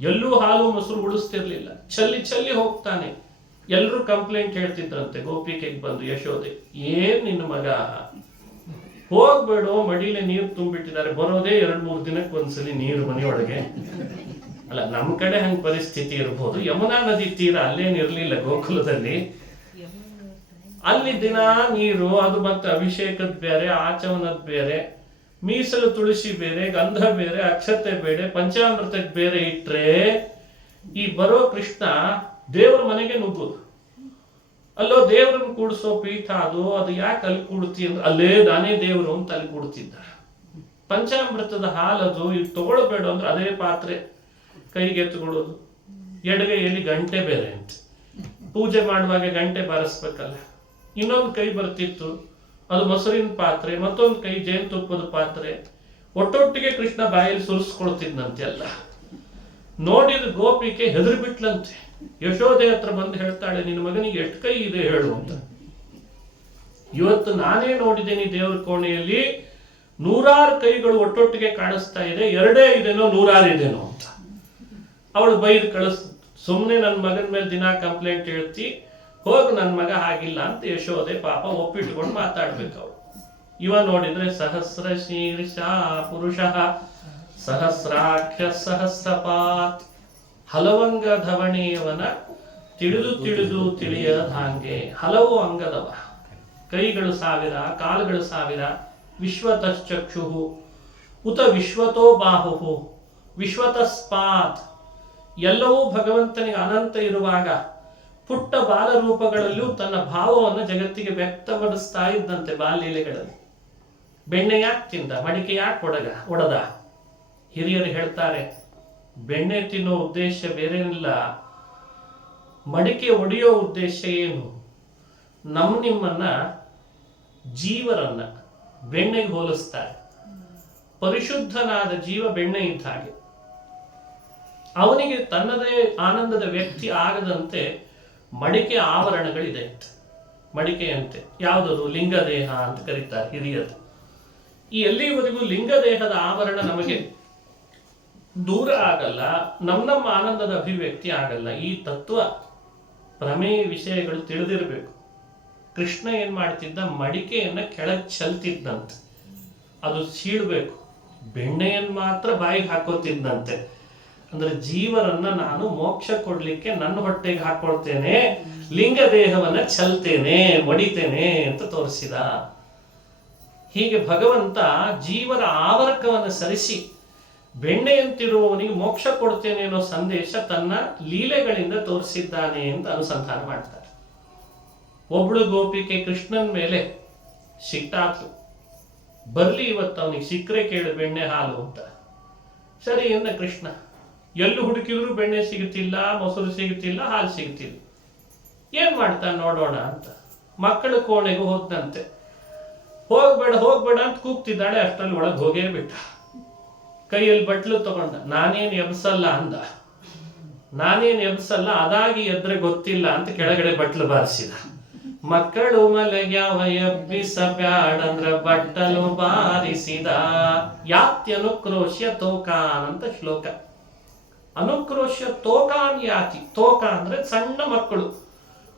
ಎಲ್ಲೂ ಹಾಲು ಮೊಸರು ಉಳಿಸ್ತಿರ್ಲಿಲ್ಲ. ಚಲ್ಲಿ ಹೋಗ್ತಾನೆ. ಎಲ್ಲರೂ ಕಂಪ್ಲೇಂಟ್ ಹೇಳ್ತಿದ್ರಂತೆ ಗೋಪಿಕೆಗೆ ಬಂದು ಯಶೋದೆ, ಏನ್ ನಿನ್ನ ಮಗ ಹೋಗ್ಬೇಡೋ, ಮಡಿಲೆ ನೀರು ತುಂಬಿಟ್ಟಿದ್ದಾರೆ, ಬರೋದೇ 2-3 ದಿನಕ್ಕೆ ಒಂದ್ಸಲಿ ನೀರು ಮನೆಯೊಳಗೆ. ಅಲ್ಲ, ನಮ್ ಕಡೆ ಹಂಗ ಪರಿಸ್ಥಿತಿ ಇರ್ಬೋದು. ಯಮುನಾ ನದಿ ತೀರ ಅಲ್ಲೇನಿರ್ಲಿಲ್ಲ ಗೋಕುಲದಲ್ಲಿ. ಅಲ್ಲಿ ದಿನ ನೀರು, ಅದು ಮತ್ತೆ ಅಭಿಷೇಕದ ಬೇರೆ, ಆಚಮನದ ಬೇರೆ, ಮೀಸಲು ತುಳಸಿ ಬೇರೆ, ಗಂಧ ಬೇರೆ, ಅಕ್ಷತೆ ಬೇರೆ, ಪಂಚಾಮೃತಕ್ಕೆ ಬೇರೆ ಇಟ್ರೆ ಈ ಬರೋ ಕೃಷ್ಣ ದೇವ್ರ ಮನೆಗೆ ನುಗ್ಗುದು. ಅಲ್ಲೋ ದೇವ್ರನ್ನ ಕೂಡಿಸೋ ಪೀಠ ಅದು ಯಾಕೆ ಅಲ್ಲಿ ಕೂಡ್ತಿ ಅಂದ್ರೆ ಅಲ್ಲೇ ನಾನೇ ದೇವ್ರು ಅಂತ ಅಲ್ಲಿ ಕೂಡ್ತಿದ್ದ. ಪಂಚಾಮೃತದ ಹಾಲದು ಇದು ತಗೊಳ್ಬೇಡ ಅಂದ್ರೆ ಅದೇ ಪಾತ್ರೆ ಕೈಗೆ ಎತ್ಕೊಳ್ಳೋದು. ಎಡಗೈಯಲ್ಲಿ ಗಂಟೆ ಬೇರೆ ಅಂತ, ಪೂಜೆ ಮಾಡುವಾಗ ಗಂಟೆ ಬಾರಿಸ್ಬೇಕಲ್ಲ. ಇನ್ನೊಂದು ಕೈ ಬರ್ತಿತ್ತು, ಅದು ಮೊಸರಿನ ಪಾತ್ರೆ, ಮತ್ತೊಂದು ಕೈ ಜೇನುತುಪ್ಪದ ಪಾತ್ರೆ. ಒಟ್ಟೊಟ್ಟಿಗೆ ಕೃಷ್ಣ ಬಾಯಲ್ಲಿ ಸುರಿಸ್ಕೊಳ್ತಿದ್ನಂತೆ ಎಲ್ಲ. ನೋಡಿದ ಗೋಪಿಕೆ ಹೆದರಿ ಬಿಟ್ಲಂತೆ. ಯಶೋದೆ ಹತ್ರ ಬಂದು ಹೇಳ್ತಾಳೆ, ನಿನ್ನ ಮಗನಿಗೆ ಎಷ್ಟು ಕೈ ಇದೆ ಹೇಳು ಅಂತ. ಇವತ್ತು ನಾನೇ ನೋಡಿದ್ದೇನೆ ದೇವ್ರ ಕೋಣೆಯಲ್ಲಿ 100 ಕೈಗಳು ಒಟ್ಟೊಟ್ಟಿಗೆ ಕಾಣಿಸ್ತಾ ಇದೆ, 2 ಇದೇನೋ 100 ಇದೇನೋ ಅಂತ. ಅವಳು ಬೈದು ಸುಮ್ಮನೆ ನನ್ನ ಮಗನ ಮೇಲೆ ದಿನ ಕಂಪ್ಲೇಂಟ್ ಹೇಳ್ತಿ, ಹೋಗು ನನ್ನ ಮಗ ಹಾಗಿಲ್ಲ ಅಂತ ಯಶೋದೆ ಪಾಪ ಒಪ್ಪಿಟ್ಕೊಂಡು ಮಾತಾಡ್ಬೇಕು ಅವಳು. ಇವ ನೋಡಿದ್ರೆ ಸಹಸ್ರ ಶೀರ್ಷ ಪುರುಷ ಸಹಸ್ರಾಕ್ಷ ಸಹಸ್ರಪಾತ್, ಹಲವಂಗ ಧವಣೆಯವನ ತಿಳಿದು ತಿಳಿಯದ ಹಾಗೆ. ಹಲವು ಅಂಗದವ, ಕೈಗಳು 1000, ಕಾಲುಗಳು 1000. ವಿಶ್ವತಶ್ಚಕ್ಷು ಉತ ವಿಶ್ವತೋ ಬಾಹು ವಿಶ್ವತಸ್ಪಾತ್, ಎಲ್ಲವೂ ಭಗವಂತನಿಗೆ ಅನಂತ ಇರುವಾಗ ಪುಟ್ಟ ಬಾಲರೂಪಗಳಲ್ಲೂ ತನ್ನ ಭಾವವನ್ನು ಜಗತ್ತಿಗೆ ವ್ಯಕ್ತಪಡಿಸ್ತಾ ಇದ್ದಂತೆ ಬಾಲ್ಯಲೆಗಳಲ್ಲಿ. ಬೆಣ್ಣೆ ಯಾಕೆ ತಿಂದ, ಮಡಿಕೆ ಯಾಕೆ ಒಡದ? ಹಿರಿಯರು ಹೇಳ್ತಾರೆ, ಬೆಣ್ಣೆ ತಿನ್ನೋ ಉದ್ದೇಶ ಬೇರೇನಿಲ್ಲ, ಮಡಿಕೆ ಒಡೆಯೋ ಉದ್ದೇಶ ಏನು? ನಿಮ್ಮನ್ನ ಜೀವರನ್ನ ಬೆಣ್ಣೆಗೆ ಹೋಲಿಸ್ತಾರೆ. ಪರಿಶುದ್ಧನಾದ ಜೀವ ಬೆಣ್ಣೆ ಇದ್ದ ಹಾಗೆ, ಅವನಿಗೆ ತನ್ನದೇ ಆನಂದದ ವ್ಯಕ್ತಿ ಆಗದಂತೆ ಮಡಿಕೆ ಆವರಣಗಳಿದೆ. ಮಡಿಕೆಯಂತೆ ಯಾವುದದು? ಲಿಂಗದೇಹ ಅಂತ ಕರೀತಾರೆ ಹಿರಿಯರು. ಈ ಎಲ್ಲಿವರೆಗೂ ಲಿಂಗದೇಹದ ಆವರಣ ನಮಗೆ ದೂರ ಆಗಲ್ಲ, ನಮ್ಮ ಆನಂದದ ಅಭಿವ್ಯಕ್ತಿ ಆಗಲ್ಲ. ಈ ತತ್ವ ಪ್ರಮೇಯ ವಿಷಯಗಳು ತಿಳಿದಿರಬೇಕು. ಕೃಷ್ಣ ಏನ್ ಮಾಡ್ತಿದ್ದ, ಮಡಿಕೆಯನ್ನ ಕೆಳಗೆ ಚೆಲ್ತಿದ್ದಂತೆ, ಅದು ಸೀಳ್ಬೇಕು. ಬೆಣ್ಣೆಯನ್ನು ಮಾತ್ರ ಬಾಯಿಗೆ ಹಾಕೋತಿದ್ದಂತೆ. ಅಂದ್ರೆ ಜೀವರನ್ನ ನಾನು ಮೋಕ್ಷ ಕೊಡ್ಲಿಕ್ಕೆ ನನ್ನ ಹೊಟ್ಟೆಗೆ ಹಾಕೊಳ್ತೇನೆ, ಲಿಂಗ ದೇಹವನ್ನ ಚೆಲ್ತೇನೆ, ಮಡಿತೇನೆ ಅಂತ ತೋರಿಸಿದ. ಹೀಗೆ ಭಗವಂತ ಜೀವನ ಆವರ್ಕವನ್ನು ಸರಿಸಿ ಬೆಣ್ಣೆಯಂತಿರುವವನಿಗೆ ಮೋಕ್ಷ ಕೊಡ್ತೇನೆ ಅನ್ನೋ ಸಂದೇಶ ತನ್ನ ಲೀಲೆಗಳಿಂದ ತೋರಿಸಿದ್ದಾನೆ ಅಂತ ಅನುಸಂಧಾನ ಮಾಡ್ತಾರೆ. ಒಬ್ಳು ಗೋಪಿಕೆ ಕೃಷ್ಣನ ಮೇಲೆ ಸಿಟ್ಟಾತು, ಬರ್ಲಿ ಇವತ್ತು ಅವನಿಗೆ ಸಿಕ್ಕರೆ ಕೇಳು ಬೆಣ್ಣೆ ಹಾಲು ಅಂತ. ಸರಿ ಎಂದ ಕೃಷ್ಣ. ಎಲ್ಲೂ ಹುಡುಕಿದ್ರು ಬೆಣ್ಣೆ ಸಿಗುತ್ತಿಲ್ಲ, ಮೊಸರು ಸಿಗುತ್ತಿಲ್ಲ, ಹಾಲು ಸಿಗುತ್ತಿಲ್ಲ. ಏನ್ ಮಾಡ್ತಾನೆ ನೋಡೋಣ ಅಂತ ಮಕ್ಕಳ ಕೋಣೆಗೂ ಹೋದಂತೆ. ಹೋಗ್ಬೇಡ ಅಂತ ಕೂಗ್ತಿದ್ದಾಳೆ. ಅಷ್ಟರಲ್ಲಿ ಒಳಗೆ ಹೋಗೇ ಬಿಟ್ಟ. ಕೈಯಲ್ಲಿ ಬಟ್ಲು ತಗೊಂಡ. ನಾನೇನು ಎಬ್ಸಲ್ಲ ಅಂದ. ನಾನೇನು ಎಬ್ಸಲ್ಲ, ಅದಾಗಿ ಎದ್ರೆ ಗೊತ್ತಿಲ್ಲ ಅಂತ ಕೆಳಗಡೆ ಬಟ್ಲು ಬಾರಿಸಿದ. ಮಕ್ಕಳು ಮಲಗ್ಯಾವ ಎಬ್ಬಿಸ ಬ್ಯಾಡಂದ್ರ ಬಟ್ಟಲು ಬಾರಿಸಿದ. ಯಾತ್ಯನುಕ್ರೋಶ್ಯ ತೋಕಾನ್ ಅಂತ ಶ್ಲೋಕ. ಅನುಕ್ರೋಶ್ಯ ತೋಕಾನ್ ಯಾತಿ. ತೋಕ ಅಂದ್ರೆ ಸಣ್ಣ ಮಕ್ಕಳು,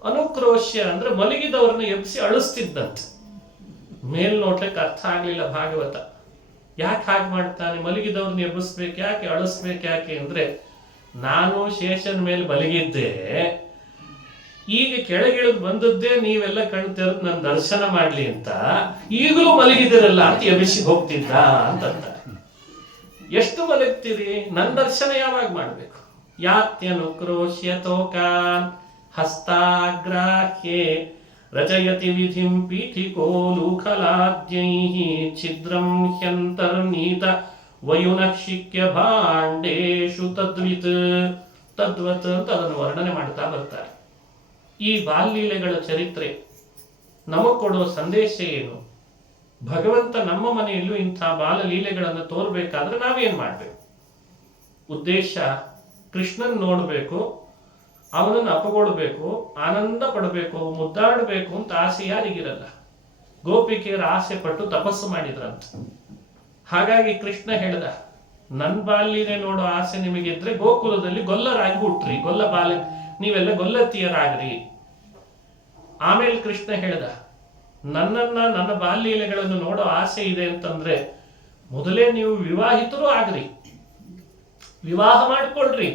ಅನುಕ್ರೋಶ್ಯ ಅಂದ್ರೆ ಮಲಗಿದವ್ರನ್ನ ಎಬ್ಬಿಸಿ ಅಳಿಸ್ತಿದ್ದಂತೆ. ಮೇಲ್ನೋಟ್ಲಿಕ್ಕೆ ಅರ್ಥ ಆಗ್ಲಿಲ್ಲ ಭಾಗವತ. ಯಾಕೆ ಹಾಗೆ ಮಾಡ್ತಾನೆ? ಮಲಗಿದವ್ರನ್ನ ಎಬ್ಬಿಸ್ಬೇಕು ಯಾಕೆ, ಅಳಿಸ್ಬೇಕು ಯಾಕೆ ಅಂದ್ರೆ, ನಾನು ಶೇಷನ್ ಮೇಲೆ ಮಲಗಿದ್ದೆ, ಈಗ ಕೆಳಗಿಳಿದು ಬಂದದ್ದೇ ನೀವೆಲ್ಲ ಕಣ್ತಿರೋದು ನನ್ನ ದರ್ಶನ ಮಾಡ್ಲಿ ಅಂತ, ಈಗಲೂ ಮಲಗಿದಿರಲ್ಲ ಅಂತ ಎಬ್ಬಿಸಿ ಹೋಗ್ತಿದ್ದ ಅಂತ. ಎಷ್ಟು ಮಲಗ್ತೀರಿ? ನನ್ನ ದರ್ಶನ ಯಾವಾಗ ಮಾಡ್ಬೇಕು? ಯಾತ್ಯನುಕ್ರೋಶ್ಯ ತೋಕಾನ್ ಹಸ್ತಾಗ್ರಾಹ್ಯೆ ರಚಯತಿ ವಿಧಿಂ ಪೀಠಿಕೋ ಲೂಖಲಾದ್ಯೈಃ ಛಿದ್ರಂ ಹ್ಯಂತರ್ನೀತ ವಯುನಕ್ಷಿಕ್ಯ ಭಾಂಡೇಶು ತದ್ವತ್ ಅಂತ ಅದನ್ನು ವರ್ಣನೆ ಮಾಡ್ತಾ ಬರ್ತಾರೆ. ಈ ಬಾಲ್ಯಲೀಲೆಗಳ ಚರಿತ್ರೆ ನಮಗೆ ಕೊಡುವ ಸಂದೇಶ ಏನು? ಭಗವಂತ ನಮ್ಮ ಮನೆಯಲ್ಲೂ ಇಂಥ ಬಾಲಲೀಲೆಗಳನ್ನು ತೋರ್ಬೇಕಾದ್ರೆ ನಾವೇನ್ ಮಾಡ್ಬೇಕು? ಉದ್ದೇಶ ಕೃಷ್ಣನ್ ನೋಡ್ಬೇಕು, ಅವನನ್ನು ಅಪಗೊಳ್ಬೇಕು, ಆನಂದ ಪಡಬೇಕು, ಮುದ್ದಾಡಬೇಕು ಅಂತ ಆಸೆ ಯಾರಿಗಿರಲ್ಲ. ಗೋಪಿಕೆಯರ ಆಸೆ ಪಟ್ಟು ತಪಸ್ಸು ಮಾಡಿದ್ರಂತ. ಹಾಗಾಗಿ ಕೃಷ್ಣ ಹೇಳ್ದ, ನನ್ ಬಾಲ್ಯನೇ ನೋಡೋ ಆಸೆ ನಿಮಗಿದ್ರೆ ಗೋಕುಲದಲ್ಲಿ ಗೊಲ್ಲರಾಗಿ ಹುಟ್ರಿ, ನೀವೆಲ್ಲ ಗೊಲ್ಲತಿಯರಾಗ್ರಿ. ಆಮೇಲೆ ಕೃಷ್ಣ ಹೇಳ್ದ, ನನ್ನ ಬಾಲ್ಯಲೆಗಳನ್ನು ನೋಡೋ ಆಸೆ ಇದೆ ಅಂತಂದ್ರೆ ಮೊದಲೇ ನೀವು ವಿವಾಹಿತರು ಆಗ್ರಿ, ವಿವಾಹ ಮಾಡ್ಕೊಳ್ರಿ,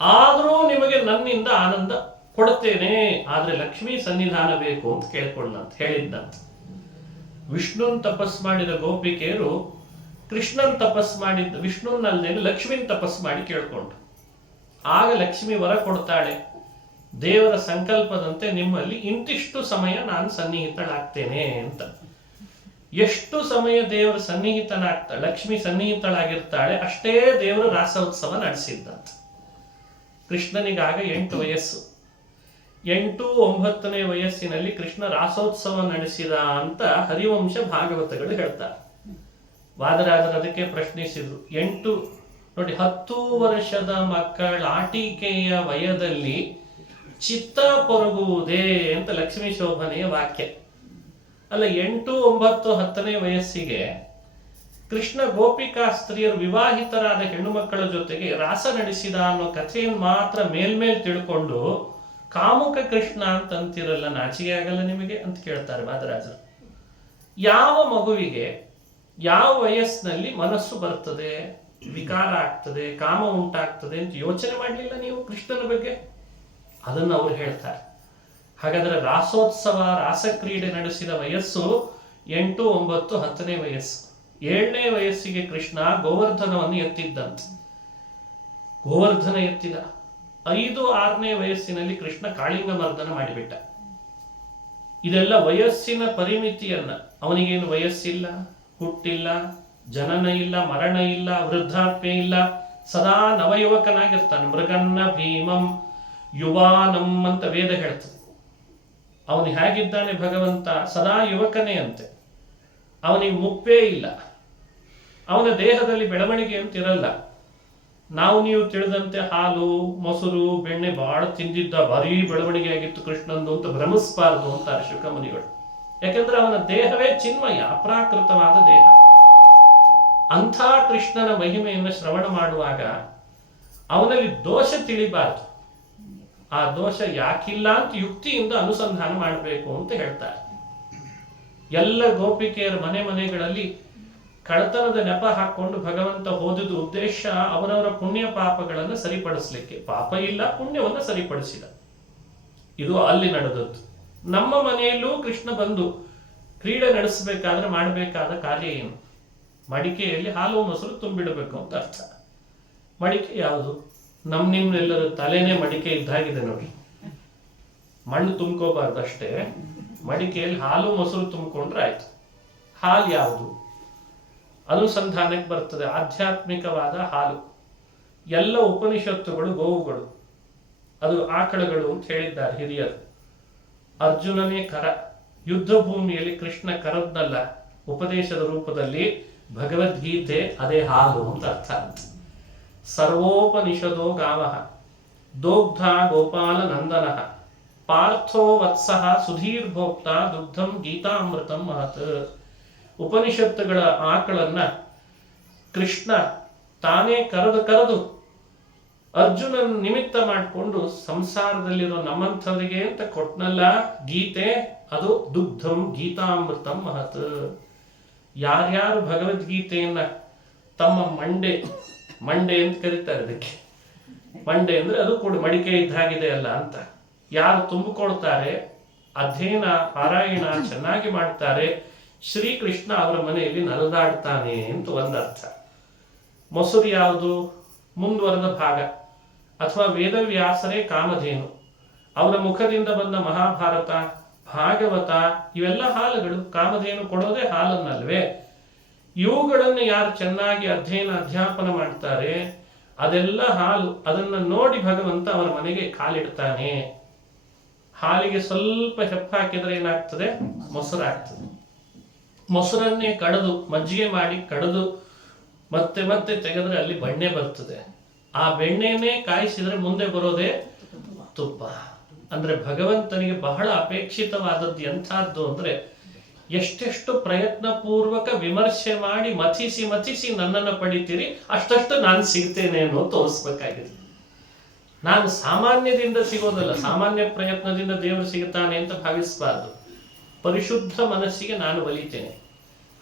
ಆದ್ರೂ ನಿಮಗೆ ನನ್ನಿಂದ ಆನಂದ ಕೊಡ್ತೇನೆ, ಆದ್ರೆ ಲಕ್ಷ್ಮೀ ಸನ್ನಿಧಾನ ಬೇಕು ಅಂತ ಕೇಳ್ಕೊಳ್ಳಂತ ಹೇಳಿದ್ದಂತ. ವಿಷ್ಣುನ್ ತಪಸ್ ಮಾಡಿದ ಗೋಪಿಕೆಯರು ಕೃಷ್ಣನ್ ತಪಸ್ ಮಾಡಿದ್ದ ವಿಷ್ಣುನಲ್ದೇನು ಲಕ್ಷ್ಮೀನ್ ತಪಸ್ ಮಾಡಿ ಕೇಳ್ಕೊಂಡು, ಆಗ ಲಕ್ಷ್ಮಿ ವರ ಕೊಡ್ತಾಳೆ, ದೇವರ ಸಂಕಲ್ಪದಂತೆ ನಿಮ್ಮಲ್ಲಿ ಇಂತಿಷ್ಟು ಸಮಯ ನಾನು ಸನ್ನಿಹಿತಳಾಗ್ತೇನೆ ಅಂತ. ಎಷ್ಟು ಸಮಯ ದೇವರ ಸನ್ನಿಹಿತನಾಗ್ತಾಳೆ, ಲಕ್ಷ್ಮಿ ಸನ್ನಿಹಿತಳಾಗಿರ್ತಾಳೆ, ಅಷ್ಟೇ ದೇವರ ರಾಸೋತ್ಸವ ನಡೆಸಿದ್ದಂತ. ಕೃಷ್ಣನಿಗಾಗ 8 ವಯಸ್ಸು. 8-9ನೇ ವಯಸ್ಸಿನಲ್ಲಿ ಕೃಷ್ಣ ರಾಸೋತ್ಸವ ನಡೆಸಿದ ಅಂತ ಹರಿವಂಶ ಭಾಗವತಗಳು ಹೇಳ್ತಾರೆ. ವಾದರಾಜರು ಅದಕ್ಕೆ ಪ್ರಶ್ನಿಸಿದ್ರು. 10 ವರ್ಷದ ಮಕ್ಕಳ ಆಟಿಕೆಯ ವಯದಲ್ಲಿ ಚಿತ್ತ ಕೊರಗುವುದೇ ಅಂತ ಲಕ್ಷ್ಮೀ ಶೋಭನೆಯ ವಾಕ್ಯ. ಅಲ್ಲ, 8, 9, 10ನೇ ವಯಸ್ಸಿಗೆ ಕೃಷ್ಣ ಗೋಪಿಕಾ ಸ್ತ್ರೀಯರು ವಿವಾಹಿತರಾದ ಹೆಣ್ಣು ಮಕ್ಕಳ ಜೊತೆಗೆ ರಾಸ ನಡೆಸಿದ ಅನ್ನೋ ಕಥೆಯನ್ನು ಮಾತ್ರ ಮೇಲ್ಮೇಲ್ ತಿಳ್ಕೊಂಡು ಕಾಮುಕ ಕೃಷ್ಣ ಅಂತಂತಿರಲ್ಲ, ನಾಚಿಕೆ ಆಗಲ್ಲ ನಿಮಗೆ ಅಂತ ಕೇಳ್ತಾರೆ ವಾದರಾಜರು. ಯಾವ ಮಗುವಿಗೆ ಯಾವ ವಯಸ್ಸಿನಲ್ಲಿ ಮನಸ್ಸು ಬರ್ತದೆ, ವಿಕಾರ ಆಗ್ತದೆ, ಕಾಮ ಉಂಟಾಗ್ತದೆ ಅಂತ ಯೋಚನೆ ಮಾಡಲಿಲ್ಲ ನೀವು ಕೃಷ್ಣನ ಬಗ್ಗೆ? ಅದನ್ನು ಅವರು ಹೇಳ್ತಾರೆ. ಹಾಗಾದ್ರೆ ರಾಸೋತ್ಸವ ರಾಸಕ್ರೀಡೆ ನಡೆಸಿದ ವಯಸ್ಸು 8, 9, 10ನೇ ವಯಸ್ಸು. 7ನೇ ವಯಸ್ಸಿಗೆ ಕೃಷ್ಣ ಗೋವರ್ಧನವನ್ನು ಎತ್ತಿದ್ದಂತೆ. ಗೋವರ್ಧನ ಎತ್ತಿದ. 5, 6ನೇ ವಯಸ್ಸಿನಲ್ಲಿ ಕೃಷ್ಣ ಕಾಳಿಂಗ ಮರ್ದನ ಮಾಡಿಬಿಟ್ಟ. ಇದೆಲ್ಲ ವಯಸ್ಸಿನ ಪರಿಮಿತಿಯನ್ನ, ಅವನಿಗೇನು ವಯಸ್ಸಿಲ್ಲ, ಹುಟ್ಟಿಲ್ಲ, ಜನನ ಇಲ್ಲ, ಮರಣ ಇಲ್ಲ, ವೃದ್ಧಾಪ್ಯ ಇಲ್ಲ, ಸದಾ ನವಯುವಕನಾಗಿರ್ತಾನೆ. ಮೃಗನ್ನ ಭೀಮಂ ಯುವಾನಂ ಅಂತ ವೇದ ಹೇಳ್ತದೆ. ಅವನು ಹೇಗಿದ್ದಾನೆ ಭಗವಂತ? ಸದಾ ಯುವಕನೇ ಅಂತೆ. ಅವನಿಗೆ ಮುಪ್ಪೇ ಇಲ್ಲ. ಅವನ ದೇಹದಲ್ಲಿ ಬೆಳವಣಿಗೆ ಅಂತಿರಲ್ಲ. ನಾವು ನೀವು ತಿಳಿದಂತೆ ಹಾಲು ಮೊಸರು ಬೆಣ್ಣೆ ಬಹಳ ತಿಂದಿದ್ದ, ಭಾರೀ ಬೆಳವಣಿಗೆ ಆಗಿತ್ತು ಕೃಷ್ಣಂದು ಅಂತ ಭ್ರಮಿಸಬಾರದು ಅಂತಾರೆ ಶುಕಮುನಿಗಳು. ಯಾಕೆಂದ್ರೆ ಅವನ ದೇಹವೇ ಚಿನ್ಮಯ, ಅಪ್ರಾಕೃತವಾದ ದೇಹ. ಅಂಥ ಕೃಷ್ಣನ ಮಹಿಮೆಯನ್ನು ಶ್ರವಣ ಮಾಡುವಾಗ ಅವನಲ್ಲಿ ದೋಷ ತಿಳಿಬಾರದು. ಆ ದೋಷ ಯಾಕಿಲ್ಲ ಅಂತ ಯುಕ್ತಿಯಿಂದ ಅನುಸಂಧಾನ ಮಾಡಬೇಕು ಅಂತ ಹೇಳ್ತಾರೆ. ಎಲ್ಲ ಗೋಪಿಕೆಯರ ಮನೆಗಳಲ್ಲಿ ಕಳತನದ ನೆಪ ಹಾಕೊಂಡು ಭಗವಂತ ಹೋದಿದ್ದು ಉದ್ದೇಶ ಅವರವರ ಪುಣ್ಯ ಪಾಪಗಳನ್ನು ಸರಿಪಡಿಸಲಿಕ್ಕೆ. ಪಾಪ ಇಲ್ಲ, ಪುಣ್ಯವನ್ನು ಸರಿಪಡಿಸಿದ. ಇದು ಅಲ್ಲಿ ನಡೆದದ್ದು. ನಮ್ಮ ಮನೆಯಲ್ಲೂ ಕೃಷ್ಣ ಬಂದು ಕ್ರೀಡೆ ನಡೆಸಬೇಕಾದ್ರೆ ಮಾಡಬೇಕಾದ ಕಾರ್ಯ ಏನು? ಮಡಿಕೆಯಲ್ಲಿ ಹಾಲು ಮೊಸರು ತುಂಬಿಡಬೇಕು ಅಂತ ಅರ್ಥ. ಮಡಿಕೆ ಯಾವುದು? ನಿಮ್ಮೆಲ್ಲರ ತಲೆನೇ ಮಡಿಕೆ ಇದ್ದಾಗಿದೆ ನೋಡಿ. ಮಣ್ಣು ತುಂಬ್ಕೋಬಾರ್ದು ಅಷ್ಟೇ. ಮಡಿಕೆಯಲ್ಲಿ ಹಾಲು ಮೊಸರು ತುಂಬಿಕೊಂಡ್ರೆ ಆಯ್ತು. ಹಾಲು ಯಾವುದು? ಅನುಸಂಧಾನಕ್ಕೆ ಬರ್ತದೆ. ಆಧ್ಯಾತ್ಮಿಕವಾದ ಹಾಲು. ಎಲ್ಲ ಉಪನಿಷತ್ತುಗಳು ಗೋವುಗಳು, ಅದು ಆಕಳುಗಳು ಅಂತ ಹೇಳಿದ್ದಾರೆ ಹಿರಿಯರು. ಅರ್ಜುನನೇ ಕರ. ಯುದ್ಧ ಭೂಮಿಯಲ್ಲಿ ಕೃಷ್ಣ ಕರದ್ನಲ್ಲ ಉಪದೇಶದ ರೂಪದಲ್ಲಿ, ಭಗವದ್ಗೀತೆ ಅದೇ ಹಾಲು ಅಂತ ಅರ್ಥ. ಸರ್ವೋಪನಿಷದೋ ಗಾವಃ ದೋಗ್ಧ ಗೋಪಾಲ ನಂದನಃ ಪಾರ್ಥೋ ವತ್ಸಃ ಸುಧೀರ್ ಭೋಕ್ತ ದುಗ್ಧಂ ಗೀತಾಮೃತಂ ಮಹತ್. ಉಪನಿಷತ್ತುಗಳ ಆಕಳನ್ನ ಕೃಷ್ಣ ತಾನೇ ಕರೆದು ಅರ್ಜುನನ ನಿಮಿತ್ತ ಮಾಡಿಕೊಂಡು ಸಂಸಾರದಲ್ಲಿರೋ ನಮ್ಮಂಥವರಿಗೆ ಅಂತ ಕೊಟ್ನಲ್ಲ ಗೀತೆ, ಅದು ದುಗ್ಧಂ ಗೀತಾಮೃತಂ ಮಹತ್. ಯಾರ್ಯಾರು ಭಗವದ್ಗೀತೆಯನ್ನ ತಮ್ಮ ಮಂಡೆ ಅಂತ ಕರೀತಾರೆ. ಅದಕ್ಕೆ ಮಂಡೆ ಅಂದ್ರೆ ಅದು ಕೂಡ ಮಡಿಕೆ ಇದ್ದಾಗಿದೆ ಅಲ್ಲ ಅಂತ. ಯಾರು ತುಂಬಿಕೊಳ್ತಾರೆ, ಅಧ್ಯಯನ ಪಾರಾಯಣ ಚೆನ್ನಾಗಿ ಮಾಡ್ತಾರೆ, ಶ್ರೀಕೃಷ್ಣ ಅವರ ಮನೆಯಲ್ಲಿ ನಲದಾಡ್ತಾನೆ ಅಂತ ಒಂದರ್ಥ. ಮೊಸರು ಯಾವುದು? ಮುಂದುವರೆದ ಭಾಗ. ಅಥವಾ ವೇದವ್ಯಾಸರೇ ಕಾಮಧೇನು. ಅವರ ಮುಖದಿಂದ ಬಂದ ಮಹಾಭಾರತ, ಭಾಗವತ ಇವೆಲ್ಲ ಹಾಲುಗಳು. ಕಾಮಧೇನು ಕೊಡೋದೇ ಹಾಲನ್ನಲ್ವೇ? ಇವುಗಳನ್ನು ಯಾರು ಚೆನ್ನಾಗಿ ಅಧ್ಯಾಪನ ಮಾಡ್ತಾರೆ, ಅದೆಲ್ಲ ಹಾಲು. ಅದನ್ನ ನೋಡಿ ಭಗವಂತ ಅವರ ಮನೆಗೆ ಕಾಲಿಡ್ತಾನೆ. ಹಾಲಿಗೆ ಸ್ವಲ್ಪ ಹೆಪ್ಪ ಹಾಕಿದ್ರೆ ಏನಾಗ್ತದೆ? ಮೊಸರಾಗ್ತದೆ. ಮೊಸರನ್ನೇ ಕಡೆದು ಮಜ್ಜಿಗೆ ಮಾಡಿ ಕಡೆದು ಮತ್ತೆ ಮತ್ತೆ ತೆಗೆದ್ರೆ ಅಲ್ಲಿ ಬೆಣ್ಣೆ ಬರ್ತದೆ. ಆ ಬೆಣ್ಣೆನೇ ಕಾಯಿಸಿದ್ರೆ ಮುಂದೆ ಬರೋದೇ ತುಪ್ಪ. ಅಂದ್ರೆ ಭಗವಂತನಿಗೆ ಬಹಳ ಅಪೇಕ್ಷಿತವಾದದ್ದು ಎಂಥದ್ದು ಅಂದ್ರೆ, ಎಷ್ಟೆಷ್ಟು ಪ್ರಯತ್ನ ಪೂರ್ವಕ ವಿಮರ್ಶೆ ಮಾಡಿ ಮಥಿಸಿ ನನ್ನನ್ನು ಪಡಿತೀರಿ, ಅಷ್ಟಷ್ಟು ನಾನು ಸಿಗ್ತೇನೆ ಅನ್ನೋ ತೋರಿಸ್ಬೇಕಾಗಿದೆ. ನಾನು ಸಾಮಾನ್ಯದಿಂದ ಸಿಗೋದಲ್ಲ, ಸಾಮಾನ್ಯ ಪ್ರಯತ್ನದಿಂದ ದೇವರು ಸಿಗುತ್ತಾನೆ ಅಂತ ಭಾವಿಸಬಾರ್ದು. ಪರಿಶುದ್ಧ ಮನಸ್ಸಿಗೆ ನಾನು ಒಲಿತೇನೆ,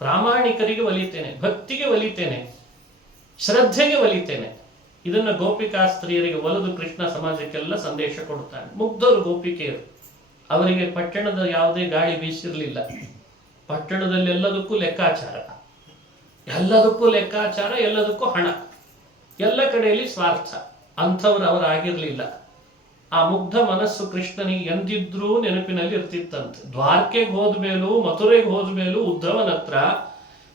ಪ್ರಾಮಾಣಿಕರಿಗೆ ಒಲಿತೇನೆ, ಭಕ್ತಿಗೆ ಒಲಿತೇನೆ, ಶ್ರದ್ಧೆಗೆ ಒಲಿತೇನೆ. ಇದನ್ನ ಗೋಪಿಕಾ ಸ್ತ್ರೀಯರಿಗೆ ಒಲಿದು ಕೃಷ್ಣ ಸಮಾಜಕ್ಕೆಲ್ಲ ಸಂದೇಶ ಕೊಡುತ್ತಾನೆ. ಮುಗ್ಧರು ಗೋಪಿಕೆಯರು. ಅವರಿಗೆ ಪಟ್ಟಣದ ಯಾವುದೇ ಗಾಳಿ ಬೀಸಿರಲಿಲ್ಲ. ಪಟ್ಟಣದಲ್ಲಿ ಎಲ್ಲದಕ್ಕೂ ಲೆಕ್ಕಾಚಾರ, ಎಲ್ಲದಕ್ಕೂ ಹಣ, ಎಲ್ಲ ಕಡೆಯಲ್ಲಿ ಸ್ವಾರ್ಥ. ಅಂಥವ್ರು ಅವರಾಗಿರ್ಲಿಲ್ಲ. ಆ ಮುಗ್ಧ ಮನಸ್ಸು ಕೃಷ್ಣನಿಗೆ ಎಂದಿದ್ರೂ ನೆನಪಿನಲ್ಲಿ ಇರ್ತಿತ್ತಂತೆ. ದ್ವಾರಕೆಗೆ ಹೋದ್ಮೇಲೂ ಮಥುರೆಗೆ ಹೋದ್ಮೇಲೂ ಉದ್ಧವನ ಹತ್ರ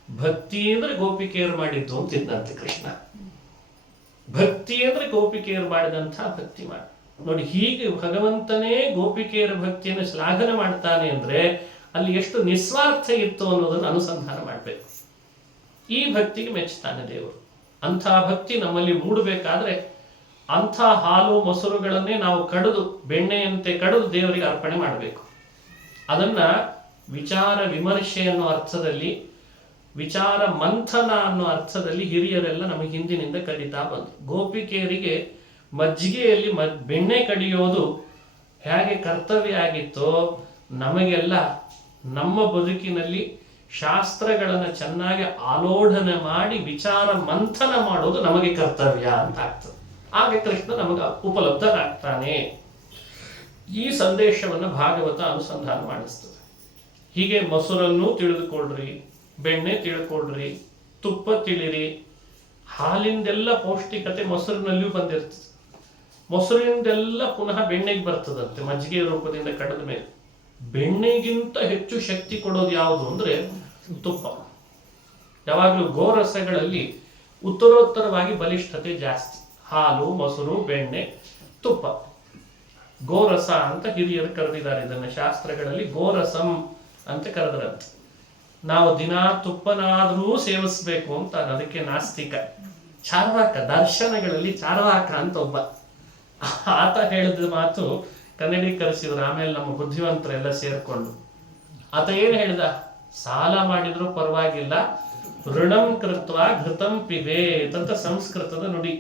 ಭಕ್ತಿ ಅಂದ್ರೆ ಗೋಪಿಕೆಯರು ಮಾಡಿದ್ದು ಅಂತಿದ್ದಂತೆ ಕೃಷ್ಣ. ಭಕ್ತಿ ಅಂದ್ರೆ ಗೋಪಿಕೆಯರು ಮಾಡಿದಂಥ ಭಕ್ತಿ ಮಾಡಿ ನೋಡಿ. ಹೀಗೆ ಭಗವಂತನೇ ಗೋಪಿಕೆಯರ ಭಕ್ತಿಯನ್ನು ಶ್ಲಾಘನೆ ಮಾಡ್ತಾನೆ ಅಂದ್ರೆ ಅಲ್ಲಿ ಎಷ್ಟು ನಿಸ್ವಾರ್ಥ ಇತ್ತು ಅನ್ನೋದನ್ನು ಅನುಸಂಧಾನ ಮಾಡಬೇಕು. ಈ ಭಕ್ತಿಗೆ ಮೆಚ್ಚುತ್ತಾನೆ ದೇವರು. ಅಂಥ ಭಕ್ತಿ ನಮ್ಮಲ್ಲಿ ಮೂಡಬೇಕಾದ್ರೆ ಅಂಥ ಹಾಲು ಮೊಸರುಗಳನ್ನೇ ನಾವು ಕಡಿದು ಬೆಣ್ಣೆಯಂತೆ ಕಡಿದು ದೇವರಿಗೆ ಅರ್ಪಣೆ ಮಾಡಬೇಕು. ಅದನ್ನ ವಿಚಾರ ವಿಮರ್ಶೆ ಅನ್ನೋ ಅರ್ಥದಲ್ಲಿ ವಿಚಾರ ಮಂಥನ ಅನ್ನೋ ಅರ್ಥದಲ್ಲಿ ಹಿರಿಯರೆಲ್ಲ ನಮಗೆ ಹಿಂದಿನಿಂದ ಕರೀತಾ ಬಂದರು. ಗೋಪಿಕೆಯರಿಗೆ ಮಜ್ಜಿಗೆಯಲ್ಲಿ ಬೆಣ್ಣೆ ಕಡಿಯೋದು ಹೇಗೆ ಕರ್ತವ್ಯ ಆಗಿತ್ತೋ, ನಮಗೆಲ್ಲ ನಮ್ಮ ಬದುಕಿನಲ್ಲಿ ಶಾಸ್ತ್ರಗಳನ್ನು ಚೆನ್ನಾಗಿ ಆಲೋಢನೆ ಮಾಡಿ ವಿಚಾರ ಮಂಥನ ಮಾಡೋದು ನಮಗೆ ಕರ್ತವ್ಯ ಅಂತ ಆಗ್ತದೆ. ಹಾಗೆ ಕೃಷ್ಣ ನಮಗೆ ಉಪಲಬ್ಧನಾಗ್ತಾನೆ. ಈ ಸಂದೇಶವನ್ನು ಭಾಗವತ ಅನುಸಂಧಾನ ಮಾಡಿಸ್ತದೆ. ಹೀಗೆ ಮೊಸರನ್ನು ತಿಳಿದುಕೊಳ್ಳ್ರಿ, ಬೆಣ್ಣೆ ತಿಳ್ಕೊಳ್ರಿ, ತುಪ್ಪ ತಿಳಿರಿ. ಹಾಲಿಂದೆಲ್ಲ ಪೌಷ್ಟಿಕತೆ ಮೊಸರಿನಲ್ಲಿಯೂ ಬಂದಿರ್ತದೆ. ಮೊಸರಿನಿಂದೆಲ್ಲ ಪುನಃ ಬೆಣ್ಣೆಗೆ ಬರ್ತದಂತೆ ಮಜ್ಜಿಗೆ ರೂಪದಿಂದ ಕಡಿದ ಮೇಲೆ. ಬೆಣ್ಣೆಗಿಂತ ಹೆಚ್ಚು ಶಕ್ತಿ ಕೊಡೋದು ಯಾವುದು ಅಂದ್ರೆ ತುಪ್ಪ. ಯಾವಾಗಲೂ ಗೋರಸಗಳಲ್ಲಿ ಉತ್ತರೋತ್ತರವಾಗಿ ಬಲಿಷ್ಠತೆ ಜಾಸ್ತಿ. ಹಾಲು, ಮೊಸರು, ಬೆಣ್ಣೆ, ತುಪ್ಪ. ಗೋರಸ ಅಂತ ಹಿರಿಯರು ಕರೆದಿದ್ದಾರೆ ಇದನ್ನು. ಶಾಸ್ತ್ರಗಳಲ್ಲಿ ಗೋರಸಂ ಅಂತ ಕರೆದ್ರಂತೆ. ನಾವು ದಿನಾ ತುಪ್ಪನಾದರೂ ಸೇವಿಸ್ಬೇಕು ಅಂತ. ಅದಕ್ಕೆ ನಾಸ್ತಿಕ ಚಾರ್ವಾಕ, ದರ್ಶನಗಳಲ್ಲಿ ಚಾರ್ವಾಕ ಅಂತ ಒಬ್ಬ, ಆತ ಹೇಳಿದ ಮಾತು ಕನ್ನಡೀಕರಿಸಿದ್ರು. ಆಮೇಲೆ ನಮ್ಮ ಬುದ್ಧಿವಂತರೆಲ್ಲ ಸೇರ್ಕೊಂಡು ಆತ ಏನು ಹೇಳಿದ, ಸಾಲ ಮಾಡಿದ್ರು ಪರವಾಗಿಲ್ಲ, ಋಣಂ ಕೃತ್ವ ಘೃತಂ ಪಿಬೇತ್ ಅಂತ ಸಂಸ್ಕೃತದ ನುಡಿ.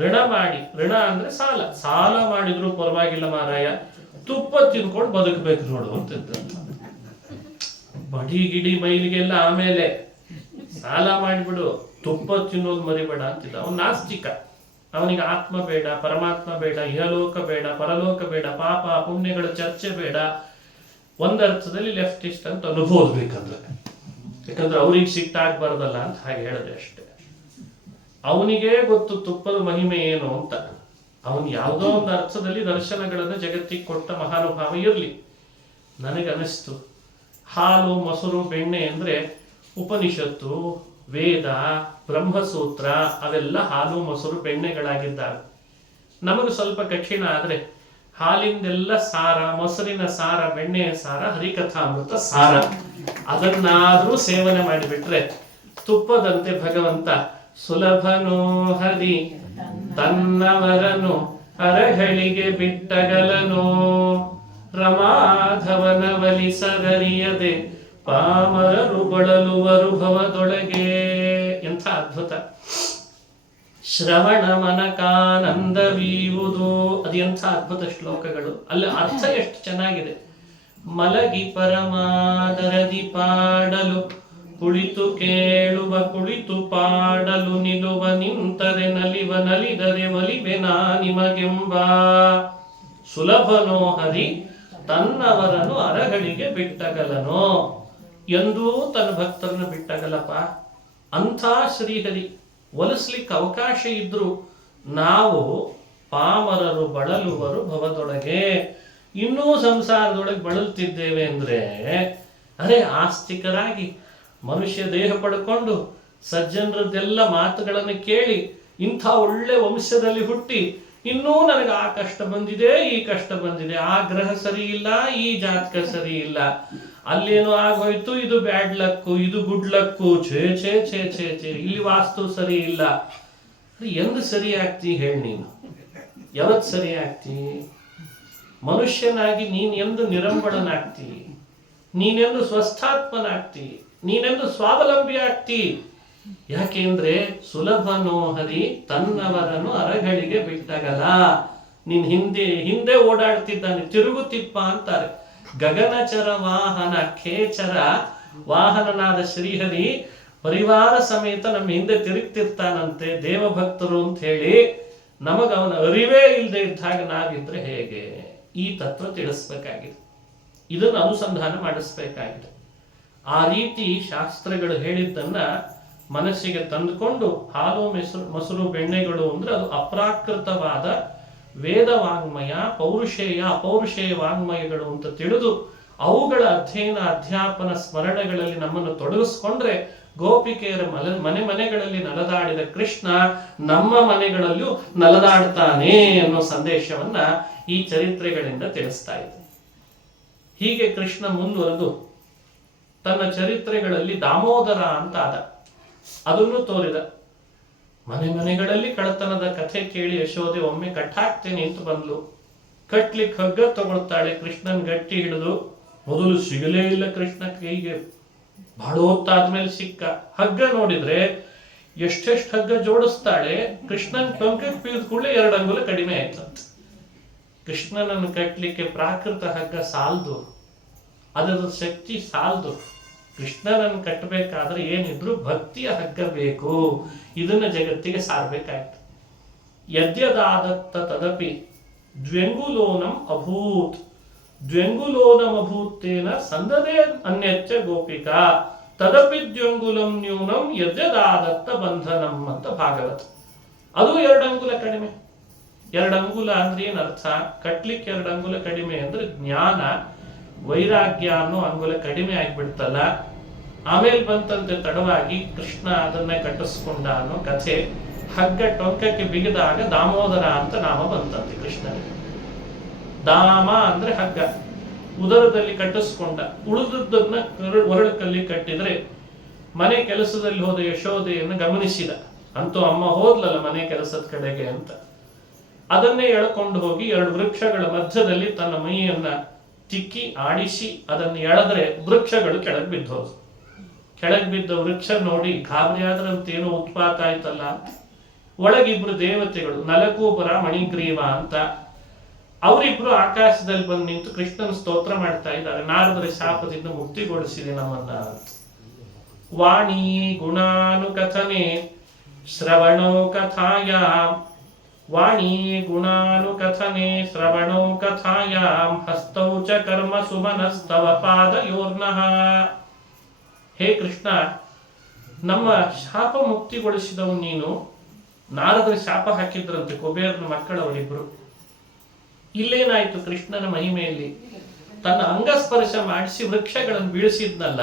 ಋಣ ಮಾಡಿ, ಋಣ ಅಂದ್ರೆ ಸಾಲ, ಸಾಲ ಮಾಡಿದ್ರು ಪರವಾಗಿಲ್ಲ ಮಾರಾಯ, ತುಪ್ಪ ತಿನ್ಕೊಂಡು ಬದುಕಬೇಕು ನೋಡು ಅಂತಿದ್ದ. ಬಡಿ ಗಿಡಿ ಮೈಲಿಗೆಲ್ಲ ಆಮೇಲೆ ಸಾಲ ಮಾಡಿಬಿಡು, ತುಪ್ಪ ತಿನ್ನೋದು ಮರಿಬೇಡ ಅಂತಿದ್ದ. ಅವನು ನಾಸ್ತಿಕ. ಅವನಿಗೆ ಆತ್ಮ ಬೇಡ, ಪರಮಾತ್ಮ ಬೇಡ, ಇಹಲೋಕ ಬೇಡ, ಪರಲೋಕ ಬೇಡ, ಪಾಪ ಪುಣ್ಯಗಳ ಚರ್ಚೆ ಬೇಡ. ಒಂದರ್ಥದಲ್ಲಿ ಲೆಫ್ಟಿಸ್ಟ್ ಅಂತ ಅನುಭವಿಸ್ಬೇಕಂದ್ರೆ, ಯಾಕಂದ್ರೆ ಅವ್ರಿಗೆ ಸಿಟ್ಟಾಗಬಾರ್ದಲ್ಲ ಅಂತ ಹಾಗೆ ಹೇಳಿದೆ ಅಷ್ಟೇ. ಅವನಿಗೆ ಗೊತ್ತು ತುಪ್ಪದ ಮಹಿಮೆ ಏನು ಅಂತ. ಅವನು ಯಾವುದೋ ಒಂದು ಅರ್ಥದಲ್ಲಿ ದರ್ಶನಗಳನ್ನು ಜಗತ್ತಿಗೆ ಕೊಟ್ಟ ಮಹಾನುಭಾವ ಇರಲಿ. ನನಗನಿಸ್ತು ಹಾಲು, ಮೊಸರು, ಬೆಣ್ಣೆ ಅಂದ್ರೆ ಉಪನಿಷತ್ತು, ವೇದ, ಬ್ರಹ್ಮಸೂತ್ರ ಅವೆಲ್ಲ ಹಾಲು, ಮೊಸರು, ಬೆಣ್ಣೆಗಳಾಗಿದ್ದಾವೆ. ನಮಗೆ ಸ್ವಲ್ಪ ಕಠಿಣ ಆದ್ರೆ ಹಾಲಿಂದೆಲ್ಲ ಸಾರ, ಮೊಸರಿನ ಸಾರ, ಬೆಣ್ಣೆಯ ಸಾರ, ಹರಿಕಥಾಮೃತ ಸಾರ, ಅದನ್ನಾದ್ರೂ ಸೇವನೆ ಮಾಡಿಬಿಟ್ರೆ ತುಪ್ಪದಂತೆ ಭಗವಂತ ಸುಲಭನೋ ಹರಿ ತನ್ನವರನು ಅರಗಳಿಗೆ ಬಿಟ್ಟಗಲನೋ, ರಮಾಧವನ ವಲಿಸರರಿಯದೆ ಪಾಮರರು ಬಳಲುವರು ಭವದೊಳಗೆ. ಎಂಥ ಅದ್ಭುತ! ಶ್ರವಣ ಮನಕಾನಂದವೀವುದು, ಅದೆಂಥ ಅದ್ಭುತ ಶ್ಲೋಕಗಳು. ಅಲ್ಲಿ ಅರ್ಥ ಎಷ್ಟು ಚೆನ್ನಾಗಿದೆ. ಮಲಗಿ ಪರಮಾದರದಿ ಪಾಡಲು, ಕುಳಿತು ಕೇಳುವ ಕುಳಿತು ಪಾಡಲು, ನಿಲುವ ನಿಂತರೆ ನಲಿವ ನಲಿದರೆ ಒಲಿವೆನಾ ನಿಮಗೆಂಬ. ಸುಲಭನೋ ಹರಿ ತನ್ನವರನ್ನು ಅರಗಳಿಗೆ ಬಿಟ್ಟಗಲನೋ, ಎಂದೂ ತನ್ನ ಭಕ್ತರನ್ನು ಬಿಟ್ಟಗಲಪ್ಪ. ಅಂಥ ಶ್ರೀಹರಿ ಒಲಿಸ್ಲಿಕ್ಕೆ ಅವಕಾಶ ಇದ್ರು ನಾವು ಪಾಮರರು ಬಳಲುವರು ಭವದೊಳಗೆ, ಇನ್ನೂ ಸಂಸಾರದೊಳಗೆ ಬಳಲ್ತಿದ್ದೇವೆ ಅಂದ್ರೆ, ಅರೆ ಆಸ್ತಿಕರಾಗಿ ಮನುಷ್ಯ ದೇಹ ಪಡ್ಕೊಂಡು ಸಜ್ಜನರದ್ದೆಲ್ಲ ಮಾತುಗಳನ್ನು ಕೇಳಿ ಇಂಥ ಒಳ್ಳೆ ವಂಶದಲ್ಲಿ ಹುಟ್ಟಿ ಇನ್ನೂ ನನಗೆ ಆ ಕಷ್ಟ ಬಂದಿದೆ, ಈ ಕಷ್ಟ ಬಂದಿದೆ, ಆ ಗ್ರಹ ಸರಿ ಇಲ್ಲ, ಈ ಜಾತಕ ಸರಿ ಇಲ್ಲ, ಅಲ್ಲೇನೋ ಆಗೋಯ್ತು, ಇದು ಬ್ಯಾಡ್ ಲಕ್ಕು, ಇದು ಗುಡ್ ಲಕ್ಕು, ಛೇ ಛೇ ಛೇ ಛೇ ಛೇ, ಇಲ್ಲಿ ವಾಸ್ತು ಸರಿ ಇಲ್ಲ. ಎಂದು ಸರಿ ಆಗ್ತಿ ಹೇಳಿ ನೀನು? ಯಾವತ್ ಸರಿ ಆಗ್ತಿ? ಮನುಷ್ಯನಾಗಿ ನೀನ್ ಎಂದು ನಿರಂಬಳನಾಗ್ತಿ? ನೀನೆಂದು ಸ್ವಸ್ಥಾತ್ಮನಾಗ್ತಿ? ನೀನೆಂದು ಸ್ವಾವಲಂಬಿ ಆಗ್ತಿ? ಯಾಕೆಂದ್ರೆ ಸುಲಭನೋ ಹರಿ ತನ್ನವರನ್ನು ಅರಗಳಿಗೆ ಬಿಟ್ಟಗಲ. ನೀನ್ ಹಿಂದೆ ಓಡಾಡ್ತಿದ್ದಾನೆ, ತಿರುಗುತ್ತಿಪ್ಪ ಅಂತಾರೆ. ಗಗನಚರ ವಾಹನ ಖೇಚರ ವಾಹನನಾದ ಶ್ರೀಹರಿ ಪರಿವಾರ ಸಮೇತ ನಮ್ಮ ಹಿಂದೆ ತಿರುಗ್ತಿರ್ತಾನಂತೆ, ದೇವಭಕ್ತರು ಅಂತ ಹೇಳಿ. ನಮಗ ಅವನ ಅರಿವೇ ಇಲ್ಲದೆ ಇದ್ದಾಗ ನಾವಿದ್ರೆ ಹೇಗೆ? ಈ ತತ್ವ ತಿಳಿಸ್ಬೇಕಾಗಿದೆ, ಇದನ್ನು ಅನುಸಂಧಾನ ಮಾಡಿಸ್ಬೇಕಾಗಿದೆ. ಆ ರೀತಿ ಶಾಸ್ತ್ರಗಳು ಹೇಳಿದ್ದನ್ನ ಮನಸ್ಸಿಗೆ ತಂದುಕೊಂಡು, ಹಾಲು ಮೊಸರು ಬೆಣ್ಣೆಗಳು ಅಂದ್ರೆ ಅದು ಅಪ್ರಾಕೃತವಾದ ವೇದ ವಾಂಗ್ಮಯ, ಪೌರುಷೇಯ ಅಪೌರುಷೇಯ ವಾಂಗ್ಮಯಗಳು ಅಂತ ತಿಳಿದು ಅವುಗಳ ಅಧ್ಯಯನ ಅಧ್ಯಾಪನ ಸ್ಮರಣೆಗಳಲ್ಲಿ ನಮ್ಮನ್ನು ತೊಡಗಿಸ್ಕೊಂಡ್ರೆ ಗೋಪಿಕೆಯರ ಮನೆ ಮನೆಗಳಲ್ಲಿ ನಲದಾಡಿದ ಕೃಷ್ಣ ನಮ್ಮ ಮನೆಗಳಲ್ಲೂ ನಲದಾಡ್ತಾನೆ ಅನ್ನೋ ಸಂದೇಶವನ್ನ ಈ ಚರಿತ್ರೆಗಳಿಂದ ತಿಳಿಸ್ತಾ ಇದೆ. ಹೀಗೆ ಕೃಷ್ಣ ಮುಂದುವರೆದು ತನ್ನ ಚರಿತ್ರೆಗಳಲ್ಲಿ ದಾಮೋದರ ಅಂತ ಆದ, ಅದನ್ನು ತೋರಿದ. ಮನೆ ಮನೆಗಳಲ್ಲಿ ಕಳ್ಳತನದ ಕಥೆ ಕೇಳಿ ಯಶೋದೆ ಒಮ್ಮೆ ಕಟ್ಟಾಕ್ತೇನೆ ಅಂತ ಬಂದ್ಲು. ಕಟ್ಲಿಕ್ಕೆ ಹಗ್ಗ ತಗೊಳ್ತಾಳೆ, ಕೃಷ್ಣನ್ ಗಟ್ಟಿ ಹಿಡಿದು. ಮೊದಲು ಸಿಗಲೇ ಇಲ್ಲ ಕೃಷ್ಣ ಕೈಗೆ, ಬಹಳ ಹೊತ್ತಾದ್ಮೇಲೆ ಸಿಕ್ಕ. ಹಗ್ಗ ನೋಡಿದ್ರೆ ಎಷ್ಟೆಷ್ಟು ಹಗ್ಗ ಜೋಡಿಸ್ತಾಳೆ, ಕೃಷ್ಣನ್ ಟೊಂಕಕ್ಕೆ ಬೀಳ್ದ ಕೂಡಲೇ 2 ಅಂಗುಲ ಕಡಿಮೆ ಆಯ್ತಂತೆ. ಕೃಷ್ಣನನ್ನು ಕಟ್ಟಲಿಕ್ಕೆ ಪ್ರಾಕೃತ ಹಗ್ಗ ಸಾಲದು, ಅದರ ಶಕ್ತಿ ಸಾಲದು. ಕೃಷ್ಣನನ್ನು ಕಟ್ಟಬೇಕಾದ್ರೆ ಏನಿದ್ರು ಭಕ್ತಿಯ ಹಗ್ಗ ಬೇಕು. ಇದನ್ನ ಜಗತ್ತಿಗೆ ಸಾರಬೇಕಾಯ್ತು. ಯದ್ಯದಾದತ್ತ ತದಪಿ ದ್ವ್ಯಂಗುಲೋನಂ ಅಭೂತ್, ದ್ವ್ಯಂಗುಲೋನಂ ಅಭೂತ್ತೇನ ಸಂದದೇ ಅನ್ಯಚ್ಚ ಗೋಪಿಕಾ ತದಪಿ ದ್ವ್ಯಂಗುಲಂ ನ್ಯೂನಂ ಯದ್ಯದಾದತ್ತ ಬಂಧನಂ ಅಂತ ಭಾಗವತ. ಅದು 2 ಅಂಗುಲ ಕಡಿಮೆ. 2 ಅಂಗುಲ ಅಂದ್ರೆ ಏನರ್ಥ? ಕಟ್ಲಿಕ್ಕೆ 2 ಅಂಗುಲ ಕಡಿಮೆ ಅಂದ್ರೆ ಜ್ಞಾನ ವೈರಾಗ್ಯ ಅನ್ನೋ ಅಂಗುಲ ಕಡಿಮೆ ಆಗಿಬಿಡ್ತಲ್ಲ. ಆಮೇಲೆ ಬಂತಂತೆ ತಡವಾಗಿ ಕೃಷ್ಣ ಅದನ್ನ ಕಟ್ಟಿಸ್ಕೊಂಡ ಅನ್ನೋ ಕಥೆ. ಹಗ್ಗ ಟೊಂಕಕ್ಕೆ ಬಿಗಿದಾಗ ದಾಮೋದರ ಅಂತ ನಾಮ ಬಂತಂತೆ ಕೃಷ್ಣನಿಗೆ. ದಾಮ ಅಂದ್ರೆ ಹಗ್ಗ, ಉದರದಲ್ಲಿ ಕಟ್ಟಿಸ್ಕೊಂಡ. ಉಳಿದದ್ದನ್ನ ಒರಳಕಲ್ಲಿ ಕಟ್ಟಿದ್ರೆ ಮನೆ ಕೆಲಸದಲ್ಲಿ ಹೋದ ಯಶೋದೆಯನ್ನು ಗಮನಿಸಿದ. ಅಂತೂ ಅಮ್ಮ ಹೋದ್ಲಲ್ಲ ಮನೆ ಕೆಲಸದ ಕಡೆಗೆ ಅಂತ. ಅದನ್ನೇ ಎಳ್ಕೊಂಡು ಹೋಗಿ 2 ವೃಕ್ಷಗಳ ಮಧ್ಯದಲ್ಲಿ ತನ್ನ ಮೈಯನ್ನ ತಿಕ್ಕಿ ಆಡಿಸಿ ಅದನ್ನು ಎಳೆದ್ರೆ ವೃಕ್ಷಗಳು ಕೆಳಗೆ ಬಿದ್ದೋದು. ಕೆಳಗೆ ಬಿದ್ದ ವೃಕ್ಷ ನೋಡಿ ಗಾಬರಿ ಆದ್ರಂತೇನೋ ಉತ್ಪಾತ ಆಯ್ತಲ್ಲ. ಒಳಗಿಬ್ರು ದೇವತೆಗಳು ನಲಕೂಪರ ಮಣಿಗ್ರೀವ ಅಂತ, ಅವರಿಬ್ರು ಆಕಾಶದಲ್ಲಿ ಬಂದು ನಿಂತು ಕೃಷ್ಣನ ಸ್ತೋತ್ರ ಮಾಡ್ತಾ ಇದ್ದಾರೆ. ನಾರದರ ಶಾಪದಿಂದ ಮುಕ್ತಿಗೊಳಿಸಿದೆ ನಮ್ಮನ್ನ. ವಾಣಿ ಗುಣಾನುಕಥನೆ ಶ್ರವಣೋ ಕಥಾಯಾಂ, ವಾಣಿ ಗುಣಾನುಕಥನೆ ಶ್ರವಣೋ ಕಥಾಯಾಂ ಹಸ್ತೌ ಚ ಕರ್ಮ ಸುಮನಸ್ತವ ಪಾದಯೋರ್ನಃ. ಹೇ ಕೃಷ್ಣ, ನಮ್ಮ ಶಾಪ ಮುಕ್ತಿಗೊಳಿಸಿದವು ನೀನು. ನಾರದರ ಶಾಪ ಹಾಕಿದ್ರಂತೆ ಕುಬೇರನ ಮಕ್ಕಳವರಿಬ್ರು. ಇಲ್ಲೇನಾಯ್ತು? ಕೃಷ್ಣನ ಮಹಿಮೆಯಲ್ಲಿ ತನ್ನ ಅಂಗಸ್ಪರ್ಶ ಮಾಡಿಸಿ ವೃಕ್ಷಗಳನ್ನು ಬೀಳಿಸಿದ್ನಲ್ಲ,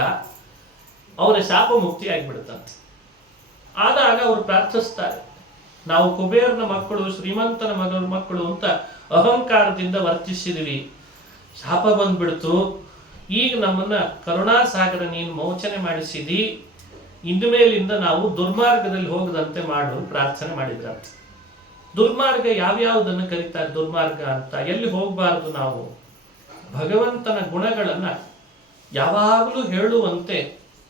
ಅವರ ಶಾಪ ಮುಕ್ತಿ ಆಗಿಬಿಡುತ್ತಂತೆ. ಆದಾಗ ಅವರು ಪ್ರಾರ್ಥಿಸ್ತಾರೆ, ನಾವು ಕುಬೇರನ ಮಕ್ಕಳು, ಶ್ರೀಮಂತನ ಮಕ್ಕಳು ಅಂತ ಅಹಂಕಾರದಿಂದ ವರ್ತಿಸಿದ್ವಿ, ಶಾಪ ಬಂದ್ಬಿಡ್ತು. ಈಗ ನಮ್ಮನ್ನ ಕರುಣಾಸಾಗರ ನೀನು ಮೋಚನೆ ಮಾಡಿಸಿದಿ, ಇನ್ನು ಮೇಲಿಂದ ನಾವು ದುರ್ಮಾರ್ಗದಲ್ಲಿ ಹೋಗದಂತೆ ಮಾಡು ಪ್ರಾರ್ಥನೆ ಮಾಡಿದ್ರಂತೆ. ದುರ್ಮಾರ್ಗ ಯಾವ್ಯಾವುದನ್ನು ಕರೀತಾರೆ ದುರ್ಮಾರ್ಗ ಅಂತ? ಎಲ್ಲಿ ಹೋಗಬಾರದು ನಾವು? ಭಗವಂತನ ಗುಣಗಳನ್ನ ಯಾವಾಗಲೂ ಹೇಳುವಂತೆ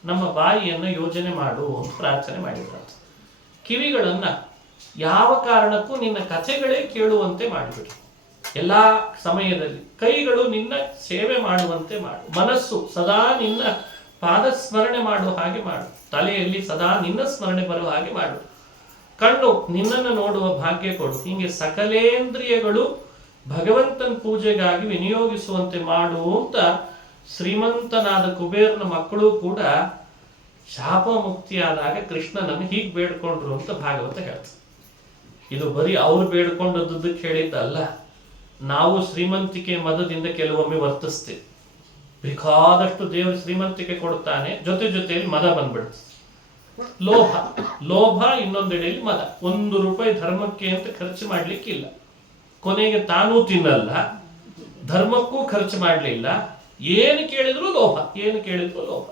ನಮ್ಮ ಬಾಯಿಯನ್ನು ಯೋಜನೆ ಮಾಡು ಅಂತ ಪ್ರಾರ್ಥನೆ ಮಾಡಿದ್ರಂತೆ. ಕಿವಿಗಳನ್ನ ಯಾವ ಕಾರಣಕ್ಕೂ ನಿನ್ನ ಕಥೆಗಳೇ ಕೇಳುವಂತೆ ಮಾಡಿಬಿಡು ಎಲ್ಲಾ ಸಮಯದಲ್ಲಿ. ಕೈಗಳು ನಿನ್ನ ಸೇವೆ ಮಾಡುವಂತೆ ಮಾಡು. ಮನಸ್ಸು ಸದಾ ನಿನ್ನ ಪಾದ ಸ್ಮರಣೆ ಮಾಡುವ ಹಾಗೆ ಮಾಡು. ತಲೆಯಲ್ಲಿ ಸದಾ ನಿನ್ನ ಸ್ಮರಣೆ ಬರುವ ಹಾಗೆ ಮಾಡು. ಕಣ್ಣು ನಿನ್ನನ್ನು ನೋಡುವ ಭಾಗ್ಯ ಕೊಡು. ಹೀಗೆ ಸಕಲೇಂದ್ರಿಯಗಳು ಭಗವಂತನ ಪೂಜೆಗಾಗಿ ವಿನಿಯೋಗಿಸುವಂತೆ ಮಾಡು ಅಂತ ಶ್ರೀಮಂತನಾದ ಕುಬೇರನ ಮಕ್ಕಳು ಕೂಡ ಶಾಪ ಮುಕ್ತಿಯಾದಾಗ ಕೃಷ್ಣನನ್ನು ಹೀಗೆ ಬೇಡ್ಕೊಂಡ್ರು ಅಂತ ಭಾಗವತ ಹೇಳ್ತಾರೆ. ಇದು ಬರೀ ಅವ್ರು ಬೇಡ್ಕೊಂಡದ್ದಕ್ಕೆ ಹೇಳಿದ್ದಲ್ಲ. ನಾವು ಶ್ರೀಮಂತಿಕೆ ಮದದಿಂದ ಕೆಲವೊಮ್ಮೆ ವರ್ತಿಸ್ತೇವೆ. ಬೇಕಾದಷ್ಟು ದೇವರು ಶ್ರೀಮಂತಿಕೆ ಕೊಡ್ತಾನೆ, ಜೊತೆಯಲ್ಲಿ ಮದ ಬಂದ್ಬಿಡುತ್ತೆ. ಲೋಭ, ಲೋಭ ಇನ್ನೊಂದೆಡೆಯಲ್ಲಿ ಮದ. 1 ರೂಪಾಯಿ ಧರ್ಮಕ್ಕೆ ಅಂತ ಖರ್ಚು ಮಾಡ್ಲಿಕ್ಕಿಲ್ಲ, ಕೊನೆಗೆ ತಾನೂ ತಿನ್ನಲ್ಲ, ಧರ್ಮಕ್ಕೂ ಖರ್ಚು ಮಾಡಲಿಲ್ಲ. ಏನು ಕೇಳಿದ್ರು ಲೋಭ, ಏನು ಕೇಳಿದ್ರು ಲೋಭ.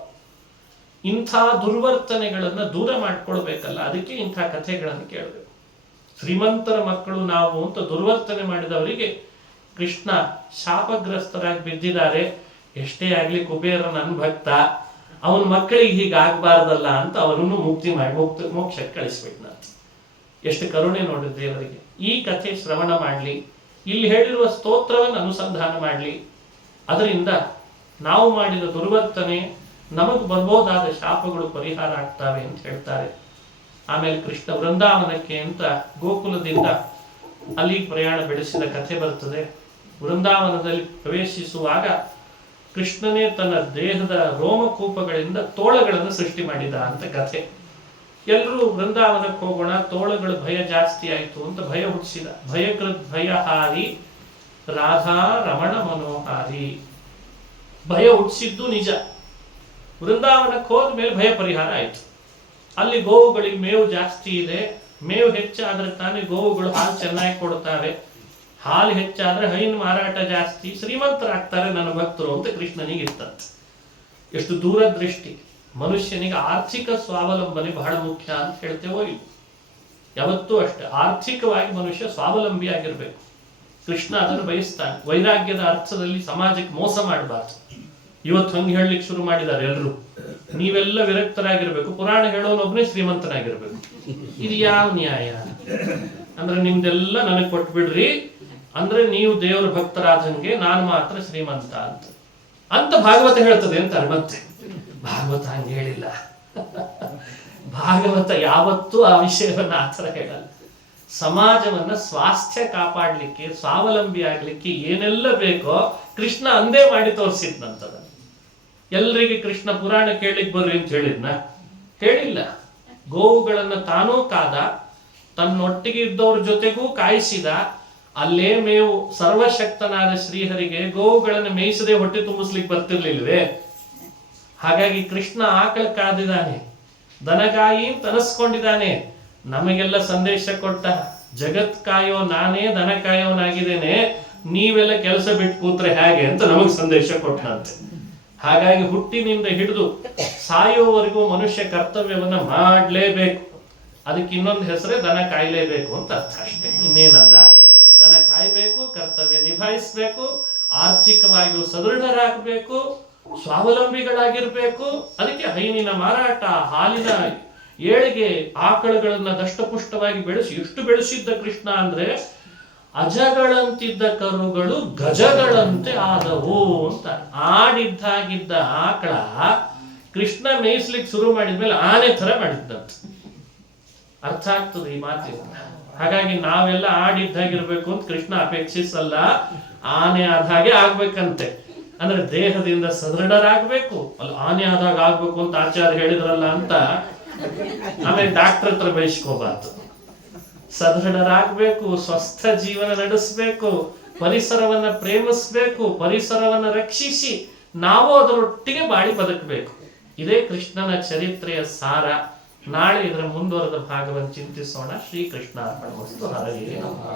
ಇಂಥ ದುರ್ವರ್ತನೆಗಳನ್ನ ದೂರ ಮಾಡ್ಕೊಳ್ಬೇಕಲ್ಲ, ಅದಕ್ಕೆ ಇಂಥ ಕಥೆಗಳನ್ನು ಕೇಳಬೇಕು. ಶ್ರೀಮಂತರ ಮಕ್ಕಳು ನಾವು ಅಂತ ದುರ್ವರ್ತನೆ ಮಾಡಿದವರಿಗೆ ಕೃಷ್ಣ ಶಾಪಗ್ರಸ್ತರಾಗಿ ಬಿದ್ದಿದ್ದಾರೆ. ಎಷ್ಟೇ ಆಗ್ಲಿ ಕುಬೇರ ನನ್ನ ಭಕ್ತ, ಅವನ ಮಕ್ಕಳಿಗೆ ಹೀಗಾಗಬಾರ್ದಲ್ಲ ಅಂತ ಅವನನ್ನು ಮುಕ್ತಿ ಮಾಡಿ ಮೋಕ್ಷಕ್ಕೆ ಕಳಿಸ್ಬಿಟ್ನ. ಎಷ್ಟು ಕರುಣೆ ನೋಡಿ ದೇವರಿಗೆ. ಈ ಕಥೆ ಶ್ರವಣ ಮಾಡಲಿ, ಇಲ್ಲಿ ಹೇಳಿರುವ ಸ್ತೋತ್ರವನ್ನು ಅನುಸಂಧಾನ ಮಾಡಲಿ. ಅದರಿಂದ ನಾವು ಮಾಡಿದ ದುರ್ವರ್ತನೆ, ನಮಗೆ ಬರ್ಬೋದಾದ ಶಾಪಗಳು ಪರಿಹಾರ ಆಗ್ತವೆ ಅಂತ ಹೇಳ್ತಾರೆ. ಆಮೇಲೆ ಕೃಷ್ಣ ವೃಂದಾವನಕ್ಕೆ ಅಂತ ಗೋಕುಲದಿಂದ ಅಲ್ಲಿ ಪ್ರಯಾಣ ಬೆಳೆಸಿದ ಕಥೆ ಬರ್ತದೆ. ವೃಂದಾವನದಲ್ಲಿ ಪ್ರವೇಶಿಸುವಾಗ ಕೃಷ್ಣನೇ ತನ್ನ ದೇಹದ ರೋಮಕೂಪಗಳಿಂದ ತೋಳಗಳನ್ನು ಸೃಷ್ಟಿ ಮಾಡಿದ ಅಂತ ಕಥೆ. ಎಲ್ಲರೂ ವೃಂದಾವನಕ್ಕೆ ಹೋಗೋಣ, ತೋಳಗಳು ಭಯ ಜಾಸ್ತಿ ಆಯಿತು ಅಂತ ಭಯ ಹುಟ್ಟಿಸಿದ. ಭಯಕೃತ್ ಭಯಹಾರಿ ರಾಧಾ ರಮಣ ಮನೋಹಾರಿ. ಭಯ ಹುಟ್ಟಿಸಿದ್ದು ನಿಜ. ವೃಂದಾವನಕ್ಕೆ ಹೋದ ಮೇಲೆ ಭಯ ಪರಿಹಾರ ಆಯಿತು. ಅಲ್ಲಿ ಗೋವುಗಳಿಗೆ ಮೇವು ಜಾಸ್ತಿ ಇದೆ, ಮೇವು ಹೆಚ್ಚಾದ್ರೆ ತಾನೇ ಗೋವುಗಳು ಹಾಲು ಚೆನ್ನಾಗಿ ಕೊಡ್ತಾರೆ, ಹಾಲು ಹೆಚ್ಚಾದ್ರೆ ಹೈನು ಮಾರಾಟ ಜಾಸ್ತಿ, ಶ್ರೀಮಂತರಾಗ್ತಾರೆ ನನ್ನ ಭಕ್ತರು ಅಂತ ಕೃಷ್ಣನಿಗೆ ಇರ್ತಂತೆ. ಎಷ್ಟು ದೂರದೃಷ್ಟಿ. ಮನುಷ್ಯನಿಗೆ ಆರ್ಥಿಕ ಸ್ವಾವಲಂಬನೆ ಬಹಳ ಮುಖ್ಯ ಅಂತ ಹೇಳ್ತೇವೋ ಇಲ್ಲ, ಯಾವತ್ತೂ ಅಷ್ಟೇ ಆರ್ಥಿಕವಾಗಿ ಮನುಷ್ಯ ಸ್ವಾವಲಂಬಿ ಆಗಿರ್ಬೇಕು. ಕೃಷ್ಣ ಅದನ್ನು ಬಯಸ್ತಾನೆ. ವೈರಾಗ್ಯದ ಅರ್ಥದಲ್ಲಿ ಸಮಾಜಕ್ಕೆ ಮೋಸ ಮಾಡಬಾರ್ದು. ಇವತ್ತು ಹಂಗೆ ಹೇಳಲಿಕ್ಕೆ ಶುರು ಮಾಡಿದ್ದಾರೆ ಎಲ್ಲರೂ. ನೀವೆಲ್ಲ ವಿರಕ್ತರಾಗಿರ್ಬೇಕು, ಪುರಾಣ ಹೇಳೋನೊಬ್ಬನೇ ಶ್ರೀಮಂತನಾಗಿರ್ಬೇಕು. ಇದು ಯಾವ ನ್ಯಾಯ? ಅಂದ್ರೆ ನಿಮ್ದೆಲ್ಲ ನನಗೆ ಕೊಟ್ಬಿಡ್ರಿ, ಅಂದ್ರೆ ನೀವು ದೇವರ ಭಕ್ತರಾದಂಗೆ ನಾನು ಮಾತ್ರ ಶ್ರೀಮಂತ ಅಂತ ಭಾಗವತ ಹೇಳ್ತದೆ ಅಂತಾರೆ. ಮತ್ತೆ ಭಾಗವತ ಹಂಗೆ ಹೇಳಿಲ್ಲ. ಭಾಗವತ ಯಾವತ್ತೂ ಆ ವಿಷಯವನ್ನ ಆತರ ಹೇಳಲ್ಲ. ಸಮಾಜವನ್ನ ಸ್ವಾಸ್ಥ್ಯ ಕಾಪಾಡ್ಲಿಕ್ಕೆ, ಸ್ವಾವಲಂಬಿ ಆಗ್ಲಿಕ್ಕೆ ಏನೆಲ್ಲ ಬೇಕೋ ಕೃಷ್ಣ ಅಂದೇ ಮಾಡಿ ತೋರಿಸಿದ್ನಂತದ. ಎಲ್ರಿಗೆ ಕೃಷ್ಣ ಪುರಾಣ ಕೇಳಿಕ್ ಬರ್ರಿ ಅಂತ ಹೇಳಿದ್ನ? ಹೇಳಿಲ್ಲ. ಗೋವುಗಳನ್ನ ತಾನೂ ಕಾದ, ತನ್ನೊಟ್ಟಿಗೆ ಇದ್ದವ್ರ ಜೊತೆಗೂ ಕಾಯಿಸಿದ. ಅಲ್ಲೇ ಮೇವು ಸರ್ವಶಕ್ತನಾದ ಶ್ರೀಹರಿಗೆ ಗೋವುಗಳನ್ನು ಮೇಯಿಸದೆ ಹೊಟ್ಟೆ ತುಂಬಿಸ್ಲಿಕ್ಕೆ ಬರ್ತಿರ್ಲಿಲ್ವೇ? ಹಾಗಾಗಿ ಕೃಷ್ಣ ಆಕಳ ಕಾದಿದ್ದಾನೆ, ದನಗಾಯಿ ಅಂತ ಅನಿಸ್ಕೊಂಡಿದ್ದಾನೆ. ನಮಗೆಲ್ಲ ಸಂದೇಶ ಕೊಟ್ಟ, ಜಗತ್ ಕಾಯೋ ನಾನೇ ದನ ಕಾಯೋನಾಗಿದ್ದೇನೆ, ನೀವೆಲ್ಲ ಕೆಲಸ ಬಿಟ್ಟು ಕೂತ್ರೆ ಹೇಗೆ ಅಂತ ನಮಗ್ ಸಂದೇಶ ಕೊಟ್ಟನಂತೆ. ಹಾಗಾಗಿ ಹುಟ್ಟಿನಿಂದ ಹಿಡಿದು ಸಾಯೋವರೆಗೂ ಮನುಷ್ಯ ಕರ್ತವ್ಯವನ್ನ ಮಾಡಲೇಬೇಕು. ಅದಕ್ಕೆ ಇನ್ನೊಂದು ಹೆಸರೇ ದನ ಕಾಯಲೇಬೇಕು ಅಂತ ಅರ್ಥ, ಅಷ್ಟೇ, ಇನ್ನೇನಲ್ಲ. ದನ ಕಾಯ್ಬೇಕು, ಕರ್ತವ್ಯ ನಿಭಾಯಿಸ್ಬೇಕು, ಆರ್ಥಿಕವಾಗಿಯೂ ಸದೃಢರಾಗಬೇಕು, ಸ್ವಾವಲಂಬಿಗಳಾಗಿರ್ಬೇಕು. ಅದಕ್ಕೆ ಹೈನಿನ ಮಾರಾಟ, ಹಾಲಿನ ಏಳಿಗೆ, ಆಕಳುಗಳನ್ನ ದಷ್ಟಪುಷ್ಟವಾಗಿ ಬೆಳೆಸಿ ಎಷ್ಟು ಬೆಳೆಸಿದ್ದ ಕೃಷ್ಣ ಅಂದ್ರೆ ಅಜಗಳಂತಿದ್ದ ಕರುಗಳು ಗಜಗಳಂತೆ ಆದವು ಅಂತ. ಆಡಿದ್ದಾಗಿದ್ದ ಆಕಳ ಕೃಷ್ಣ ಮೇಯಿಸ್ಲಿಕ್ಕೆ ಶುರು ಮಾಡಿದ್ಮೇಲೆ ಆನೆ ತರ ಮಾಡಿದ್ದಂತ. ಅರ್ಥ ಆಗ್ತದೆ ಈ ಮಾತಿನ. ಹಾಗಾಗಿ ನಾವೆಲ್ಲ ಆಡಿದ್ದಾಗಿರ್ಬೇಕು ಅಂತ ಕೃಷ್ಣ ಅಪೇಕ್ಷಿಸಲ್ಲ, ಆನೆ ಆದ ಹಾಗೆ ಆಗ್ಬೇಕಂತೆ. ಅಂದ್ರೆ ದೇಹದಿಂದ ಸದೃಢರಾಗಬೇಕು, ಅಲ್ಲಿ ಆನೆ ಆದಾಗ ಆಗ್ಬೇಕು ಅಂತ ಆಚಾರ್ಯ ಹೇಳಿದ್ರಲ್ಲ ಅಂತ ಆಮೇಲೆ ಡಾಕ್ಟರ್ ಹತ್ರ ಬಯಸ್ಕೋಬಾರ್ದು. ಸದೃಢರಾಗಬೇಕು, ಸ್ವಸ್ಥ ಜೀವನ ನಡೆಸಬೇಕು, ಪರಿಸರವನ್ನ ಪ್ರೇಮಿಸ್ಬೇಕು, ಪರಿಸರವನ್ನ ರಕ್ಷಿಸಿ ನಾವು ಅದರೊಟ್ಟಿಗೆ ಬಾಳಿ ಬದುಕಬೇಕು. ಇದೇ ಕೃಷ್ಣನ ಚರಿತ್ರೆಯ ಸಾರ. ನಾಳೆ ಇದರ ಮುಂದುವರೆದ ಭಾಗವನ್ನು ಚಿಂತಿಸೋಣ. ಶ್ರೀಕೃಷ್ಣ ಅರ್ಪಣಮಸ್ತು. ಹರಯೇ ನಮಃ.